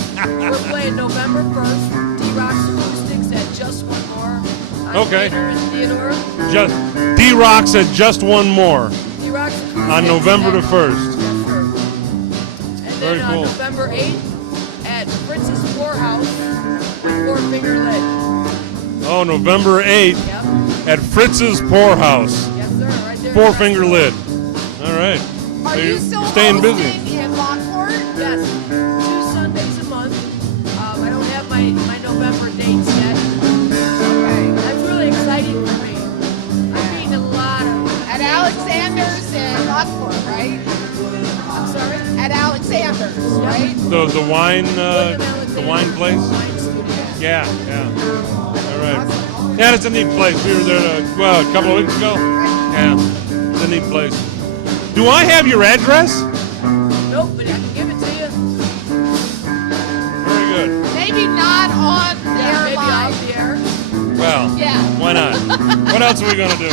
We're playing November 1st. D-Rocks Acoustics at Just One More. On Okay. Theater in Theodore. Just D-Rocks at Just One More D-Rocks Acoustics. on November the 1st. Yes, sir. And Very then cool. on November 8th at Fritz's Poorhouse with Four Finger Lid. Oh, November 8th Yep. at Fritz's Poorhouse. Yes, sir. Right there. Four Finger Lid. All right. Are So you you're still staying busy. hosting in Lockport? Yes. 2 Sundays a month. I don't have my November dates yet. Okay. That's really exciting for me. I'm meeting a lot of... At Alexander's in Lockport, right? I'm sorry? At Alexander's, right? The wine William the Alexander wine place. Wine Studio. Yeah. All right. Yeah, it's a neat place. We were there a couple of weeks ago. Yeah, it's a neat place. Do I have your address? Nope, but I can give it to you. Very good. Maybe not on their Maybe line. off the air. Well, Yeah. why not? What else are we gonna do?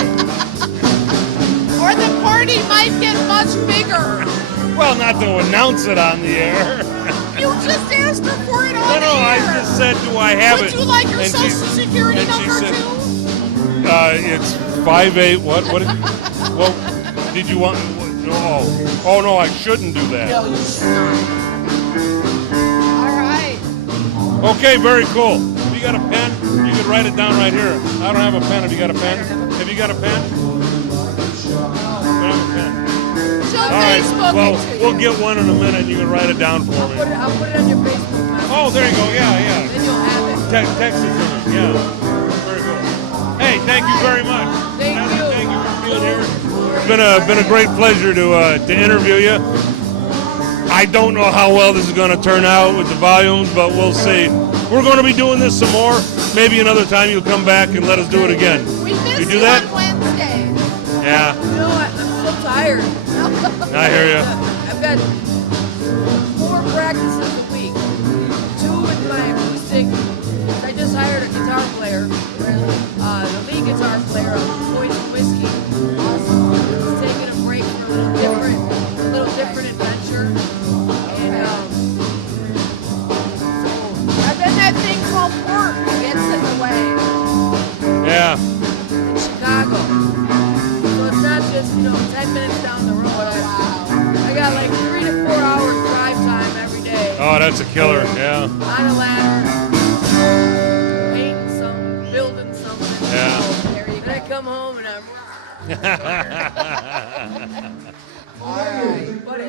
Or the party might get much bigger. Well, not to announce it on the air. You just asked her for it on No, I air. just said, do I have Would it? you like your And social she- security and she number said, too? It's 58. What? Well, did you want? Oh no, I shouldn't do that. No, you should not. All right. Okay, very cool. If you got a pen, you can write it down right here. I don't have a pen. Have you got a pen? Have you got a pen? I don't have a pen. She'll All right. Facebook Well, it to you. we'll get one in a minute. And you can write it down for me. I'll put it on your Facebook message. Oh, there you go. Yeah. Then you'll have it. Text it to me. Yeah. Very cool. Hey, thank you very much. Thank you. Thank you for being here. It's been a great pleasure to interview you. I don't know how well this is going to turn out with the volumes, but we'll see. We're going to be doing this some more. Maybe another time you'll come back and let us do it again. We miss You do you that? on Wednesday. Yeah, You know what? I'm so tired. I hear you. I've got 4 practices a week. 2 with my acoustic. I just hired a guitar player. The lead guitar player of Poison Whiskey. Also, just taking a break for a little different adventure. And then that thing called work gets in the way. Yeah. In Chicago. So it's not just, 10 minutes down the road. I got like 3 to 4 hours drive time every day. Oh, that's a killer. Yeah. On a ladder. Painting something, building something. Yeah. Then I come home and I'm... But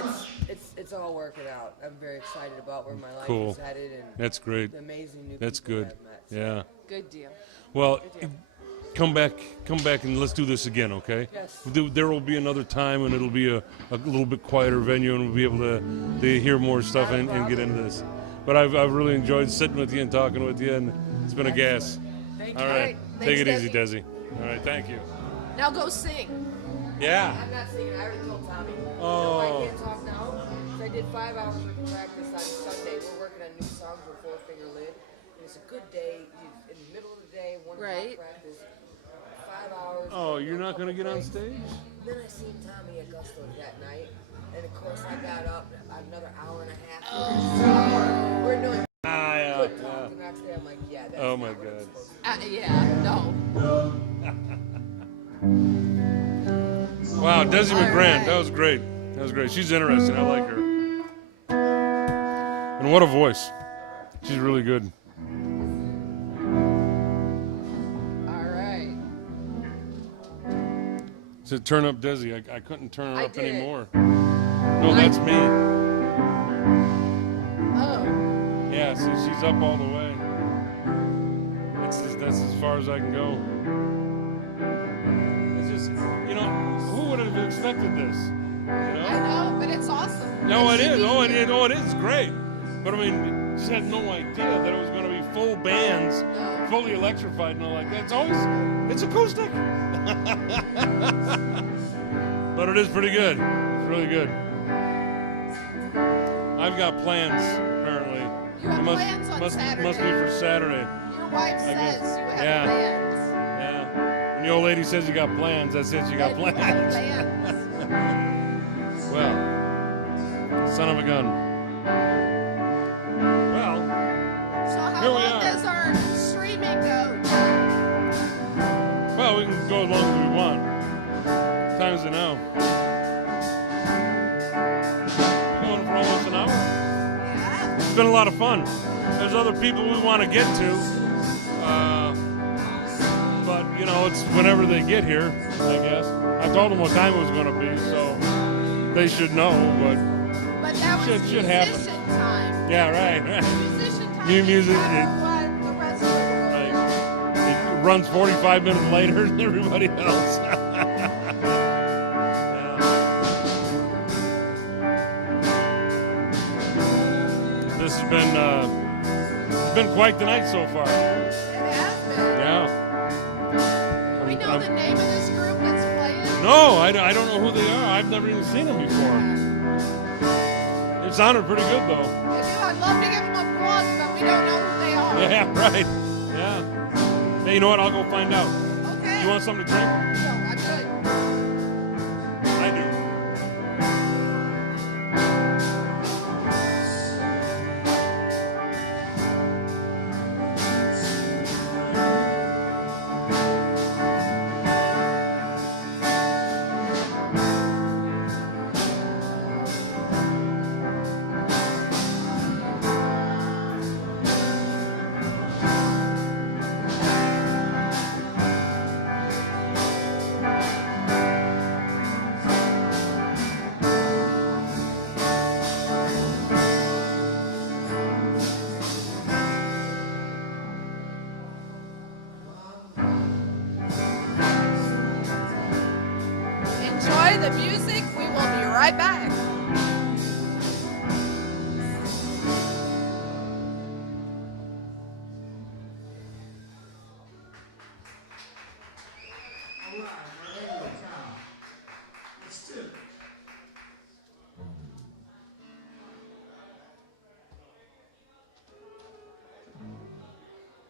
it's all working out. I'm very excited about where my life Cool. is headed and That's great. the amazing new That's people good. I've met. So, Yeah. Good deal. Well, come back and let's do this again, okay? Yes. There will be another time, and it'll be a little bit quieter venue, and we'll be able to hear more stuff and get into this. But I've really enjoyed sitting with you and talking with you, and it's been a gas. Thank All you. right, Thanks, take it easy, Desi. Desi. All right, thank you. Now go sing. Yeah. I'm not singing. I already told Tommy. Oh. I can't talk now. 'Cause I did 5 hours of practice on Sunday. We're working on new songs with Four Finger Lid. And it's a good day. In the middle of the day, 1 o'clock Right. practice. 5 hours. Oh, you're not going to get on breaks. stage? Then I seen Tommy Augusto that night, and of course I got up another hour and a half. We're doing good talk the next day. I'm like, yeah, that's Oh my not what I'm God. supposed to Yeah, no. Wow, Desi All McGrant, right. that was great. That was great. She's interesting. I like her. And what a voice. She's really good. All right. Said turn up Desi. I couldn't turn her I up did. anymore. No, that's me. Oh. Yeah, see, she's up all the way. That's as far as I can go. It's just, you know, who would have expected this? You know? I know, but it's awesome. No, it is. Oh, should it is great. But I mean, just had no idea that it was going to be full bands, No. fully electrified and all like that. It's acoustic. But it is pretty good. It's really good. I've got plans, apparently. You have It must, plans on must, Saturday. must be for Saturday. Your wife I says guess. you have Yeah. plans. Yeah. When the old lady says you got plans, that's it. You got That you have plans. plans. Well, son of a gun. Well, So how Here we long are. does our streaming go? we can go as long as we want. Time's it now. Going for almost an hour. Yeah. It's been a lot of fun. There's other people we want to get to. But, you know, it's whenever they get here, I guess. I told them what time it was going to be, so they should know, but But that was Should musician happen. time. yeah, right. Musician time. New is music, never what the rest of the world. It runs 45 minutes later than everybody else. Yeah. This has been quite the night so far. It has been. Yeah. Do we know the name of this group that's playing? No, I don't know who they are. I've never even seen them before. It sounded pretty good though. I do. I'd love to give them a plug, but we don't know who they are. Yeah, right. Yeah. Hey, you know what? I'll go find out. Okay. You want something to drink? No, I'm good. I do. Enjoy the music. We will be right back.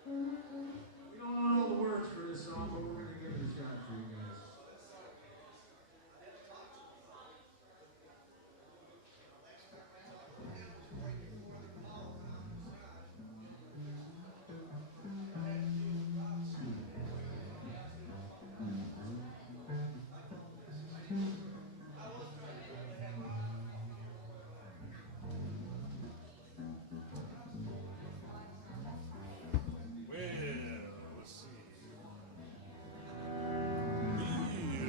We don't know the words for this song, but we're gonna give it a shot for you guys.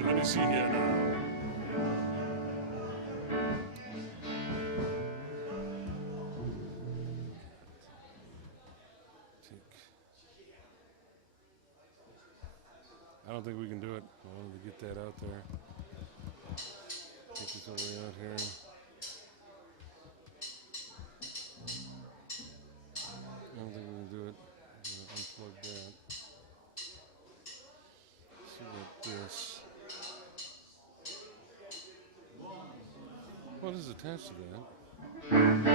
Let me see here now. I don't think we can do it. I wanted to get that out there. Get this over out here. I don't think we can do it. I'm gonna unplug that. See what this. What is attached to that?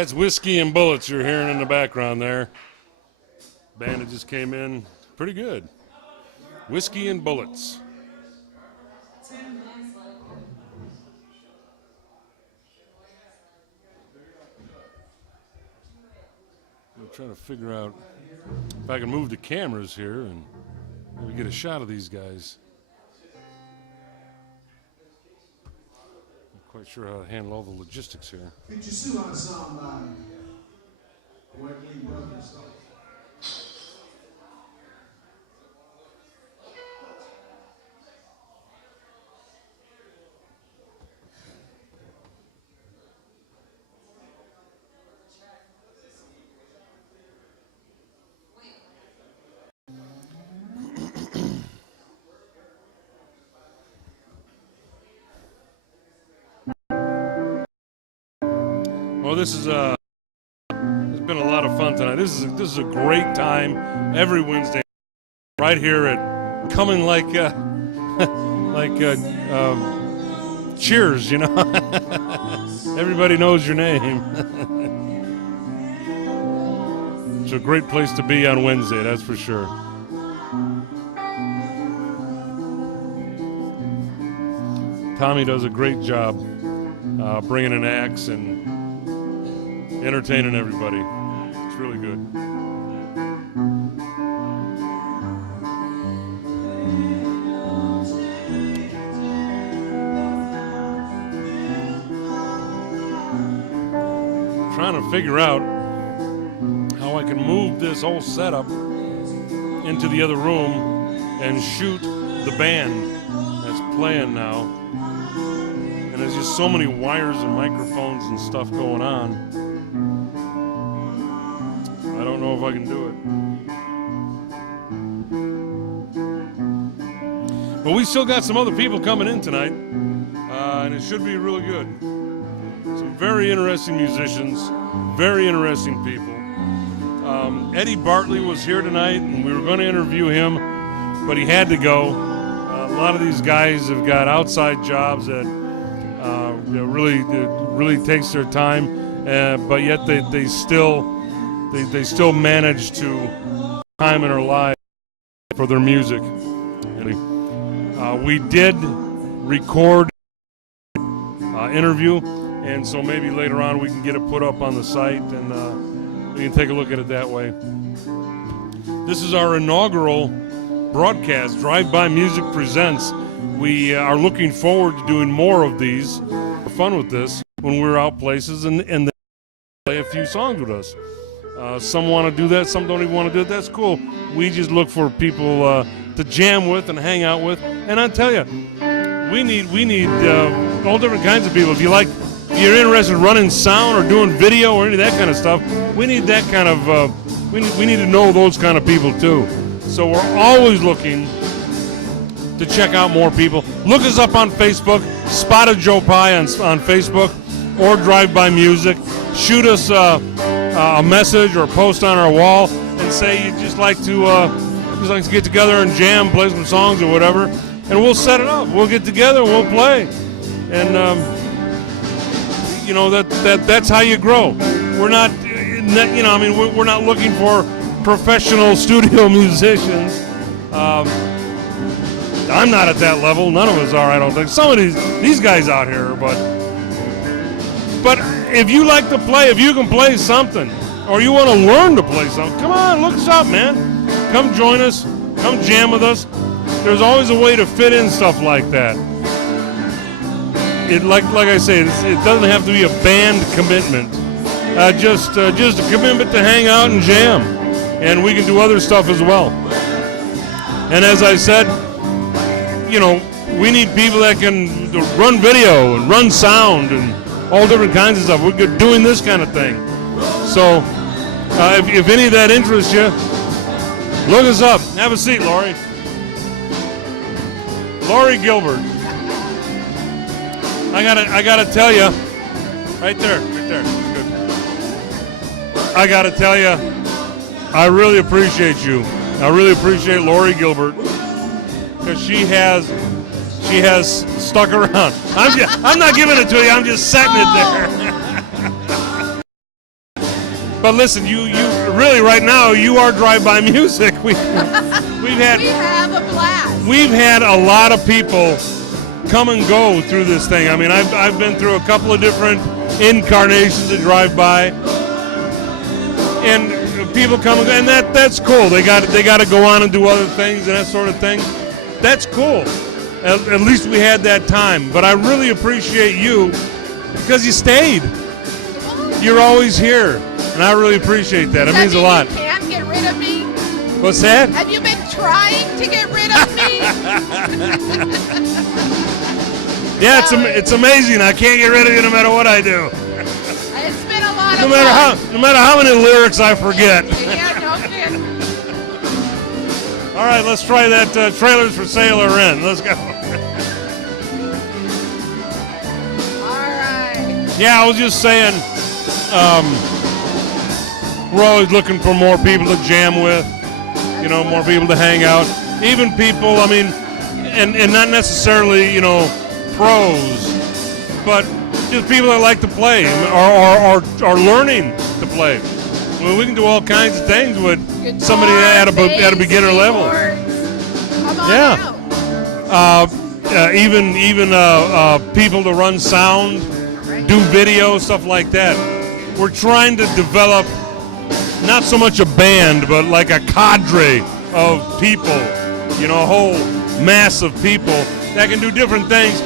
That's Whiskey and Bullets you're hearing in the background there. Band that just came in pretty good. Whiskey and Bullets. I'm trying to figure out if I can move the cameras here and maybe get a shot of these guys. Not quite sure how to handle all the logistics here. Feature Sue on a song by Whitney Brothers. Well, this is it's been a lot of fun tonight. This is a great time every Wednesday, right here at coming like Cheers, you know. Everybody knows your name. It's a great place to be on Wednesday, that's for sure. Tommy does a great job bringing in acts and entertaining everybody. It's really good. Trying to figure out how I can move this whole setup into the other room and shoot the band that's playing now. And there's just so many wires and microphones and stuff going on. I don't know if I can do it. But we still got some other people coming in tonight, and it should be really good. Some very interesting musicians, very interesting people. Eddie Bartley was here tonight, and we were going to interview him, but he had to go. A lot of these guys have got outside jobs that really takes their time, but yet they still manage to time in our lives for their music. We did record interview, and so maybe later on we can get it put up on the site and we can take a look at it that way. This is our inaugural broadcast, Drive By Music Presents. We are looking forward to doing more of these. Have fun with this when we're out places and they play a few songs with us. Some want to do that, some don't even want to do it. That's cool. We just look for people to jam with and hang out with. And I tell you, we need all different kinds of people. If you're interested in running sound or doing video or any of that kind of stuff, we need that kind of. We need to know those kind of people too. So we're always looking to check out more people. Look us up on Facebook, Spotted Joe Pie on Facebook, or Drive By Music. Shoot us a message or a post on our wall and say you'd just like to get together and jam, play some songs or whatever, and we'll set it up. We'll get together and we'll play, and that's how you grow. We're not, we're not looking for professional studio musicians. I'm not at that level. None of us are, I don't think. Some of these guys out here, but if you like to play, if you can play something, or you want to learn to play something, come on, look us up, man. Come join us. Come jam with us. There's always a way to fit in stuff like that. Like I say, it doesn't have to be a band commitment. Just a commitment to hang out and jam, and we can do other stuff as well. And as I said, we need people that can run video and run sound and all different kinds of stuff. We're good doing this kind of thing. So if any of that interests you, look us up. Have a seat, Laurie. Laurie Gilbert. I gotta tell you, right there. Good. I gotta tell you, I really appreciate you. I really appreciate Laurie Gilbert because she has stuck around. I'm not giving it to you. I'm just setting it there. But listen, you really right now you are drive-by music. We've had We have a blast. we've had a lot of people come and go through this thing. I mean, I've been through a couple of different incarnations of drive-by, and people come and go, and that's cool. They got to go on and do other things and that sort of thing. That's cool. At least we had that time. But I really appreciate you because you stayed. You're always here, and I really appreciate that. It means a lot. You can't get rid of me. What's that? Have you been trying to get rid of me? Yeah, it's amazing. I can't get rid of you no matter what I do. It's been a lot No of matter how many lyrics I forget. Yeah, no kidding. All right, let's try that Trailers for Sale or Rent. Let's go. All right. Yeah, I was just saying, we're always looking for more people to jam with, more people to hang out. Even people, I mean, and not necessarily, pros, but just people that like to play or learning to play. I mean, we can do all kinds of things with Guitar, somebody at a bass, beginner level. keyboards. Come on Yeah. out. Even people to run sound, do video, stuff like that. We're trying to develop not so much a band, but like a cadre of people, a whole mass of people that can do different things.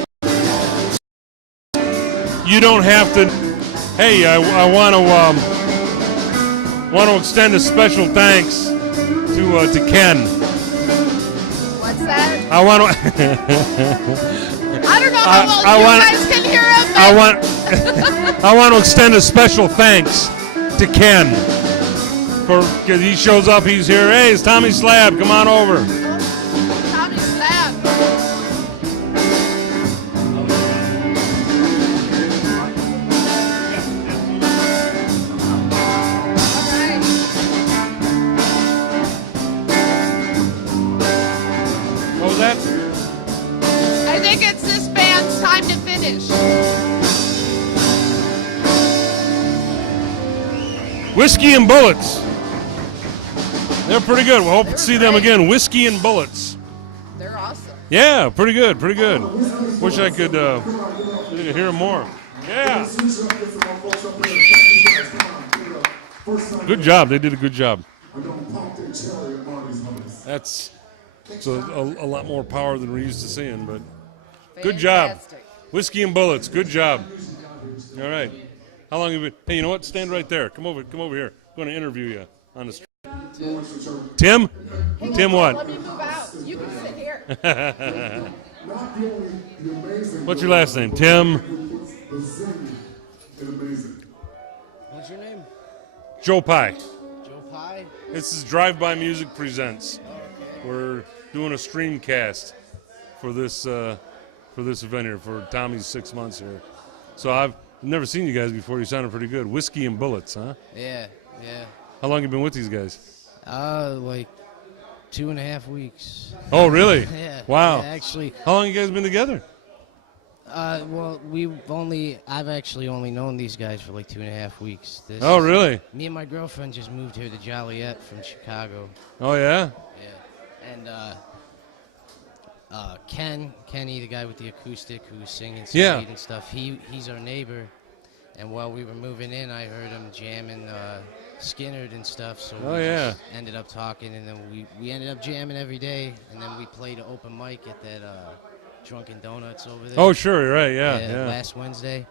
You don't have to. Hey, I want to extend a special thanks to Ken. What's that? I want to. I don't know how well you guys can hear him. I want to extend a special thanks to Ken because he shows up. He's here. Hey, it's Tommy Slab. Come on over. Tommy Slab. What was that? I think it's this band's time to finish. Whiskey and Bullets. They're pretty good. We hope to see them again. Whiskey and Bullets. They're awesome. Yeah, pretty good, pretty good. Wish I could hear more. Yeah. Good job. They did a good job. That's a lot more power than we're used to seeing, but good job. Fantastic. Whiskey and Bullets. Good job. All right. How long have you been? Hey, you know what? Stand right there. Come over here. I'm going to interview you on the street. Tim? Tim what? Let me move out. You can sit here. What's your last name? Tim? What's your name? Joe Pie. Joe Pie? This is Drive-By Music Presents. We're doing a streamcast for this event here, for Tommy's 6 months here. So I've never seen you guys before. You sounded pretty good. Whiskey and Bullets, huh? Yeah. How long have you been with these guys? Like 2.5 weeks. Oh, really? Yeah. Wow. Yeah, actually, How long have you guys been together? well, I've actually only known these guys for like 2.5 weeks. Oh, really? Me and my girlfriend just moved here to Joliet from Chicago. Oh, yeah? Yeah. And Kenny, the guy with the acoustic who's singing some Yeah. lead and stuff, he's our neighbor. And while we were moving in, I heard him jamming Skinnerd and stuff. So Oh, we yeah. just ended up talking, and then we ended up jamming every day. And then we played an open mic at that Drunken Donuts over there. Oh, sure, you're right, yeah. Last Wednesday.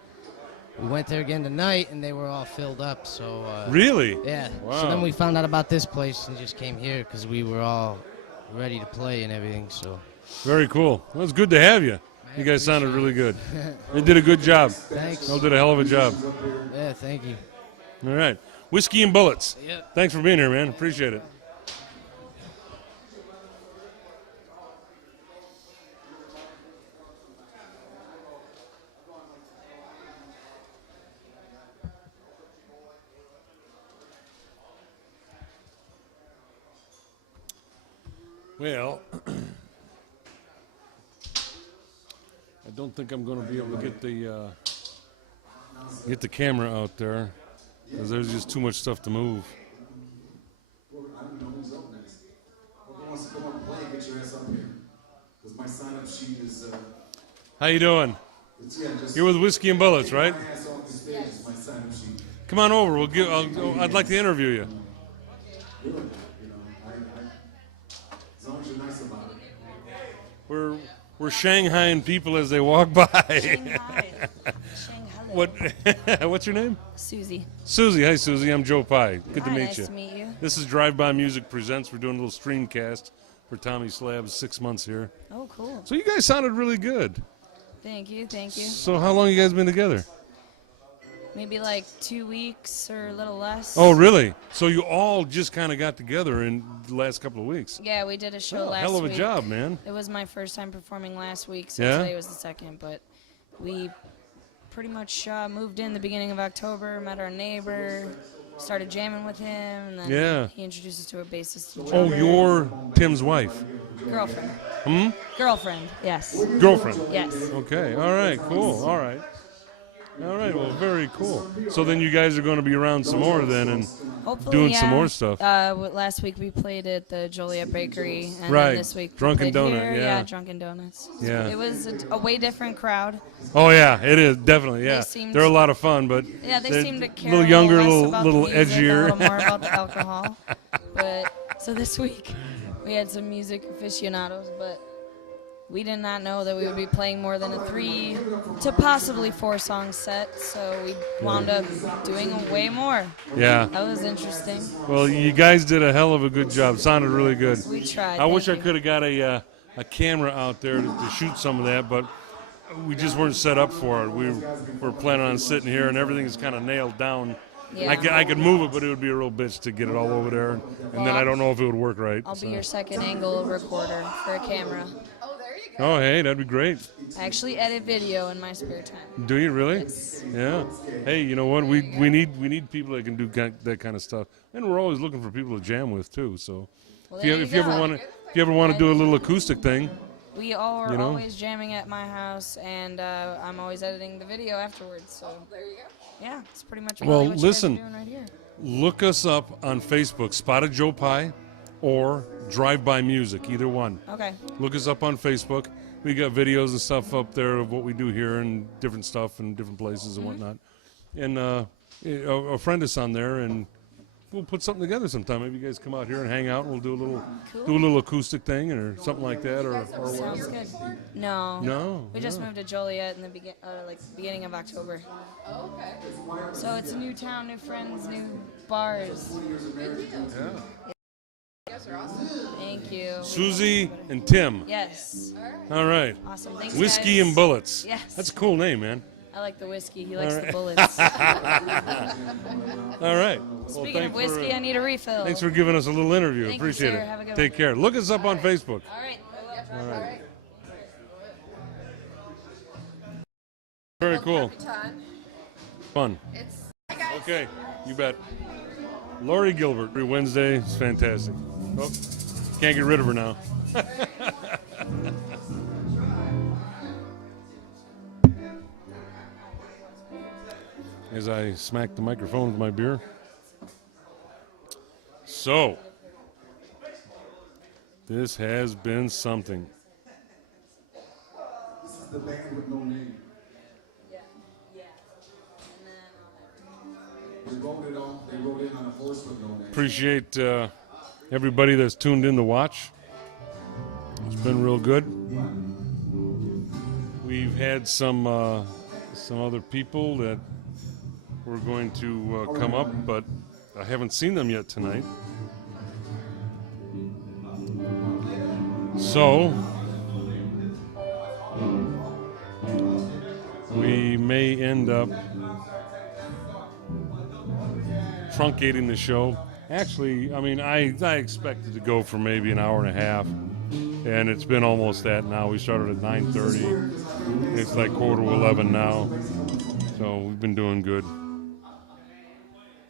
We went there again tonight, and they were all filled up. So Really? yeah. Wow. So then we found out about this place and just came here because we were all ready to play and everything. So Very cool. Well, it's good to have you. You guys sounded really good. You did a good job. thanks. You all did a hell of a job. Yeah, thank you. All right. Whiskey and Bullets. Yeah. Thanks for being here, man. Appreciate it. Well, I don't think I'm going to be able to get the camera out there. because there's just too much stuff to move. Well, I don't know who's up next. Whoever wants to come up and play, get your ass up here. Because my sign-up sheet is, How you doing? just You're with Whiskey and Bullets, right? my ass off the stage is my sign-up sheet. Come on over. I'd like to interview you. Really, as long as you're nice about it. We're Shanghaiing people as they walk by. Shanghai. What's your name? Susie. Susie. Hi, Susie. I'm Joe Pye. Good to Hi, meet nice you. to meet you. This is Drive By Music Presents. We're doing a little streamcast for Tommy Slab's 6 months here. Oh, cool. So you guys sounded really good. Thank you. So how long you guys been together? Maybe like 2 weeks or a little less. Oh, really? So you all just kind of got together in the last couple of weeks. Yeah, we did a show last week. Hell of a job, man. It was my first time performing last week, so Yeah? today was the second. But we pretty much moved in the beginning of October, met our neighbor, started jamming with him, and then Yeah. he introduced us to a bassist and Oh, drummer. you're Tim's wife. Girlfriend. Girlfriend, yes. Girlfriend. Yes. Okay. All right. Cool. All right. Well, very cool. So then you guys are going to be around some more then and Hopefully, doing yeah. some more stuff. Last week we played at the Joliet Bakery, and Right. then this week we Drunken played Donut, here. yeah. Drunken Donuts. Yeah. It was a way different crowd. Oh yeah, it is definitely. Yeah, seemed- they're a lot of fun, but Yeah, they they're seem to care a little younger, less little about little the music, edgier. a little more about the alcohol. But so this week we had some music aficionados, but we did not know that we would be playing more than a 3 to possibly 4 song set. So we wound up doing way more. Yeah. That was interesting. Well, you guys did a hell of a good job. Sounded really good. We tried. I wish I thank you. could have got a camera out there to shoot some of that, but we just weren't set up for it. We were planning on sitting here, and everything is kind of nailed down. Yeah. I could move it, but it would be a real bitch to get it all over there, and then I don't know if it would work right. I'll so. be your second angle recorder for a camera. Oh, there you go. Oh, hey, that'd be great. I actually edit video in my spare time. Do you really? Yes. Yeah. Hey, you know what? We need people that can do that kind of stuff, and we're always looking for people to jam with too. So, Well, if you ever want to do a little acoustic thing, We are You know? always jamming at my house, and I'm always editing the video afterwards. So There you go. yeah, it's pretty much Well, really what listen. you guys are doing right here. look us up on Facebook, Spotted Joe Pie, or Drive By Music, either one. Okay. Look us up on Facebook. We got videos and stuff up there of what we do here and different stuff in different places and whatnot. And a friend is on there, and we'll put something together sometime. Maybe you guys come out here and hang out, and we'll do a little acoustic thing or something like that, or Sounds good. No. No, We just no. moved to Joliet in the beginning of October. Oh, okay. So it's a new town, new friends, new bars. Yeah. You guys are awesome. Thank you. Susie and Tim. Yes. All right. Awesome. Thanks, Whiskey guys. and Bullets. Yes. That's a cool name, man. I like the whiskey. He likes All the right. bullets. All right. Well, Speaking of thanks whiskey, I need a refill. Thanks for giving us a little interview. Thank you, Appreciate sir. it. Have a good Take one. care. Look us up on Facebook. All right. All right. Very cool. Ton. Fun. It's hi guys. Okay. You bet. Lori Gilbert. Every Wednesday is fantastic. Oh, can't get rid of her now. As I smack the microphone with my beer. So, this has been something. This is the band with no name. They wrote it on. They wrote in on a horse with no name. Appreciate everybody that's tuned in to watch. It's been real good. We've had some other people that were going to come up, but I haven't seen them yet tonight. So we may end up truncating the show. Actually, I mean, I expected to go for maybe an hour and a half, and it's been almost that now. We started at 9:30. It's like 10:45 now, so we've been doing good.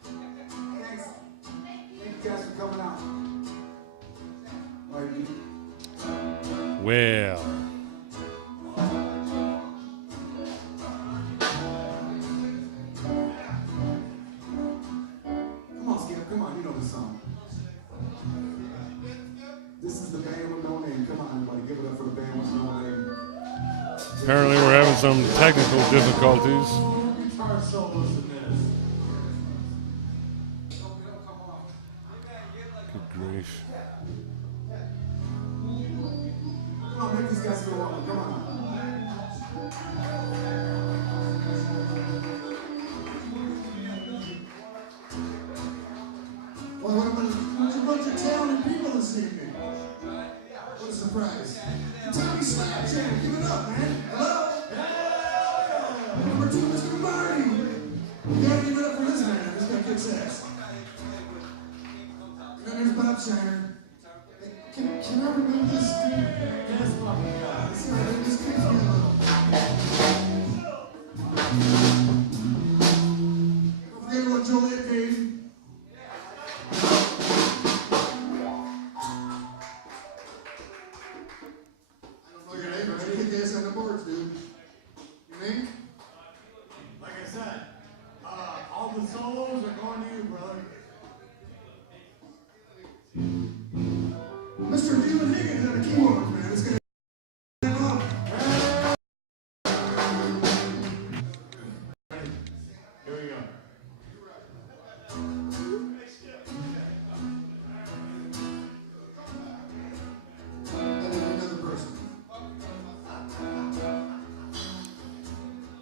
Thanks. Thank you guys for coming out. Marty. Well, Apparently we're having some technical difficulties. Guitar solos in this. Good grief. Come on, make these guys go on. Come on. Well, what a bunch of talented people this evening. What a surprise. Tommy SLABJAM, give it up, man. Hello? Yeah. Number 2, Mr. Marty. You gotta give it up for this man. This guy kicks ass. And then there's Bob Shiner. Can I remove this? Yes, fucking God. Sorry, this creeps me a little. Don't forget about Joliet Dave.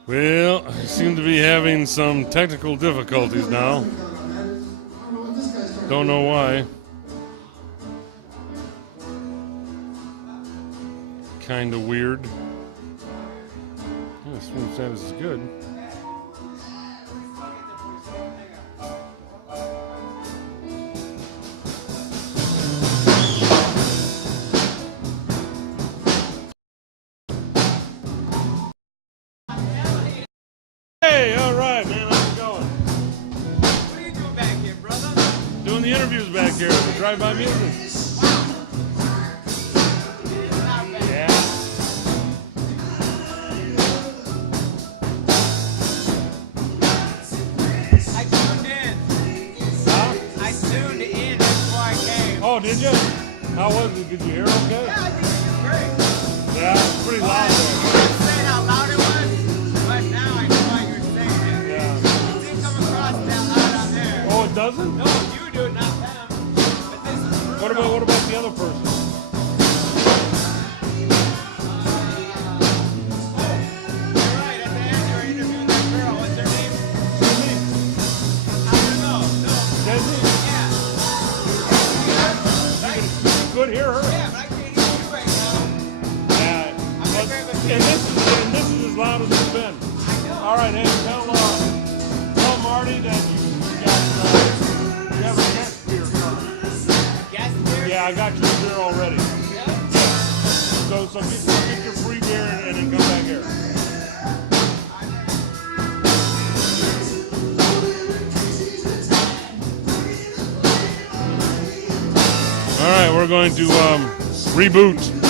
Well, I seem to be having some technical difficulties now. Don't know why. Kind of weird. Yeah, swing status is good. Hey, all right, man, how's it going? What are you doing back here, brother? Doing the interviews back here at the Drive-By Music. Yeah. I tuned in. Huh? I tuned in before I came. Oh, did you? How was it? Did you hear okay? Yeah, I think it was great. Yeah, it's pretty loud I there. wasn't saying how loud it was, but now I know why you were saying it. Yeah. It didn't come across that loud out there. Oh, it doesn't? No, you do, not them. But this is brutal. What about the other person? You're right, at the end you were interviewing that girl. What's her name? I don't know. No. Desi? Yeah. You could hear her. Yeah, but I can't hear you right now. Yeah. I'm gonna grab a And this is as loud as it's been. I know. All right, hey, tell Marty that you have a guest beer coming. Guest beer? Yeah, I got your beer already. Really? So get your free beer and then come back here. All right, we're going to reboot.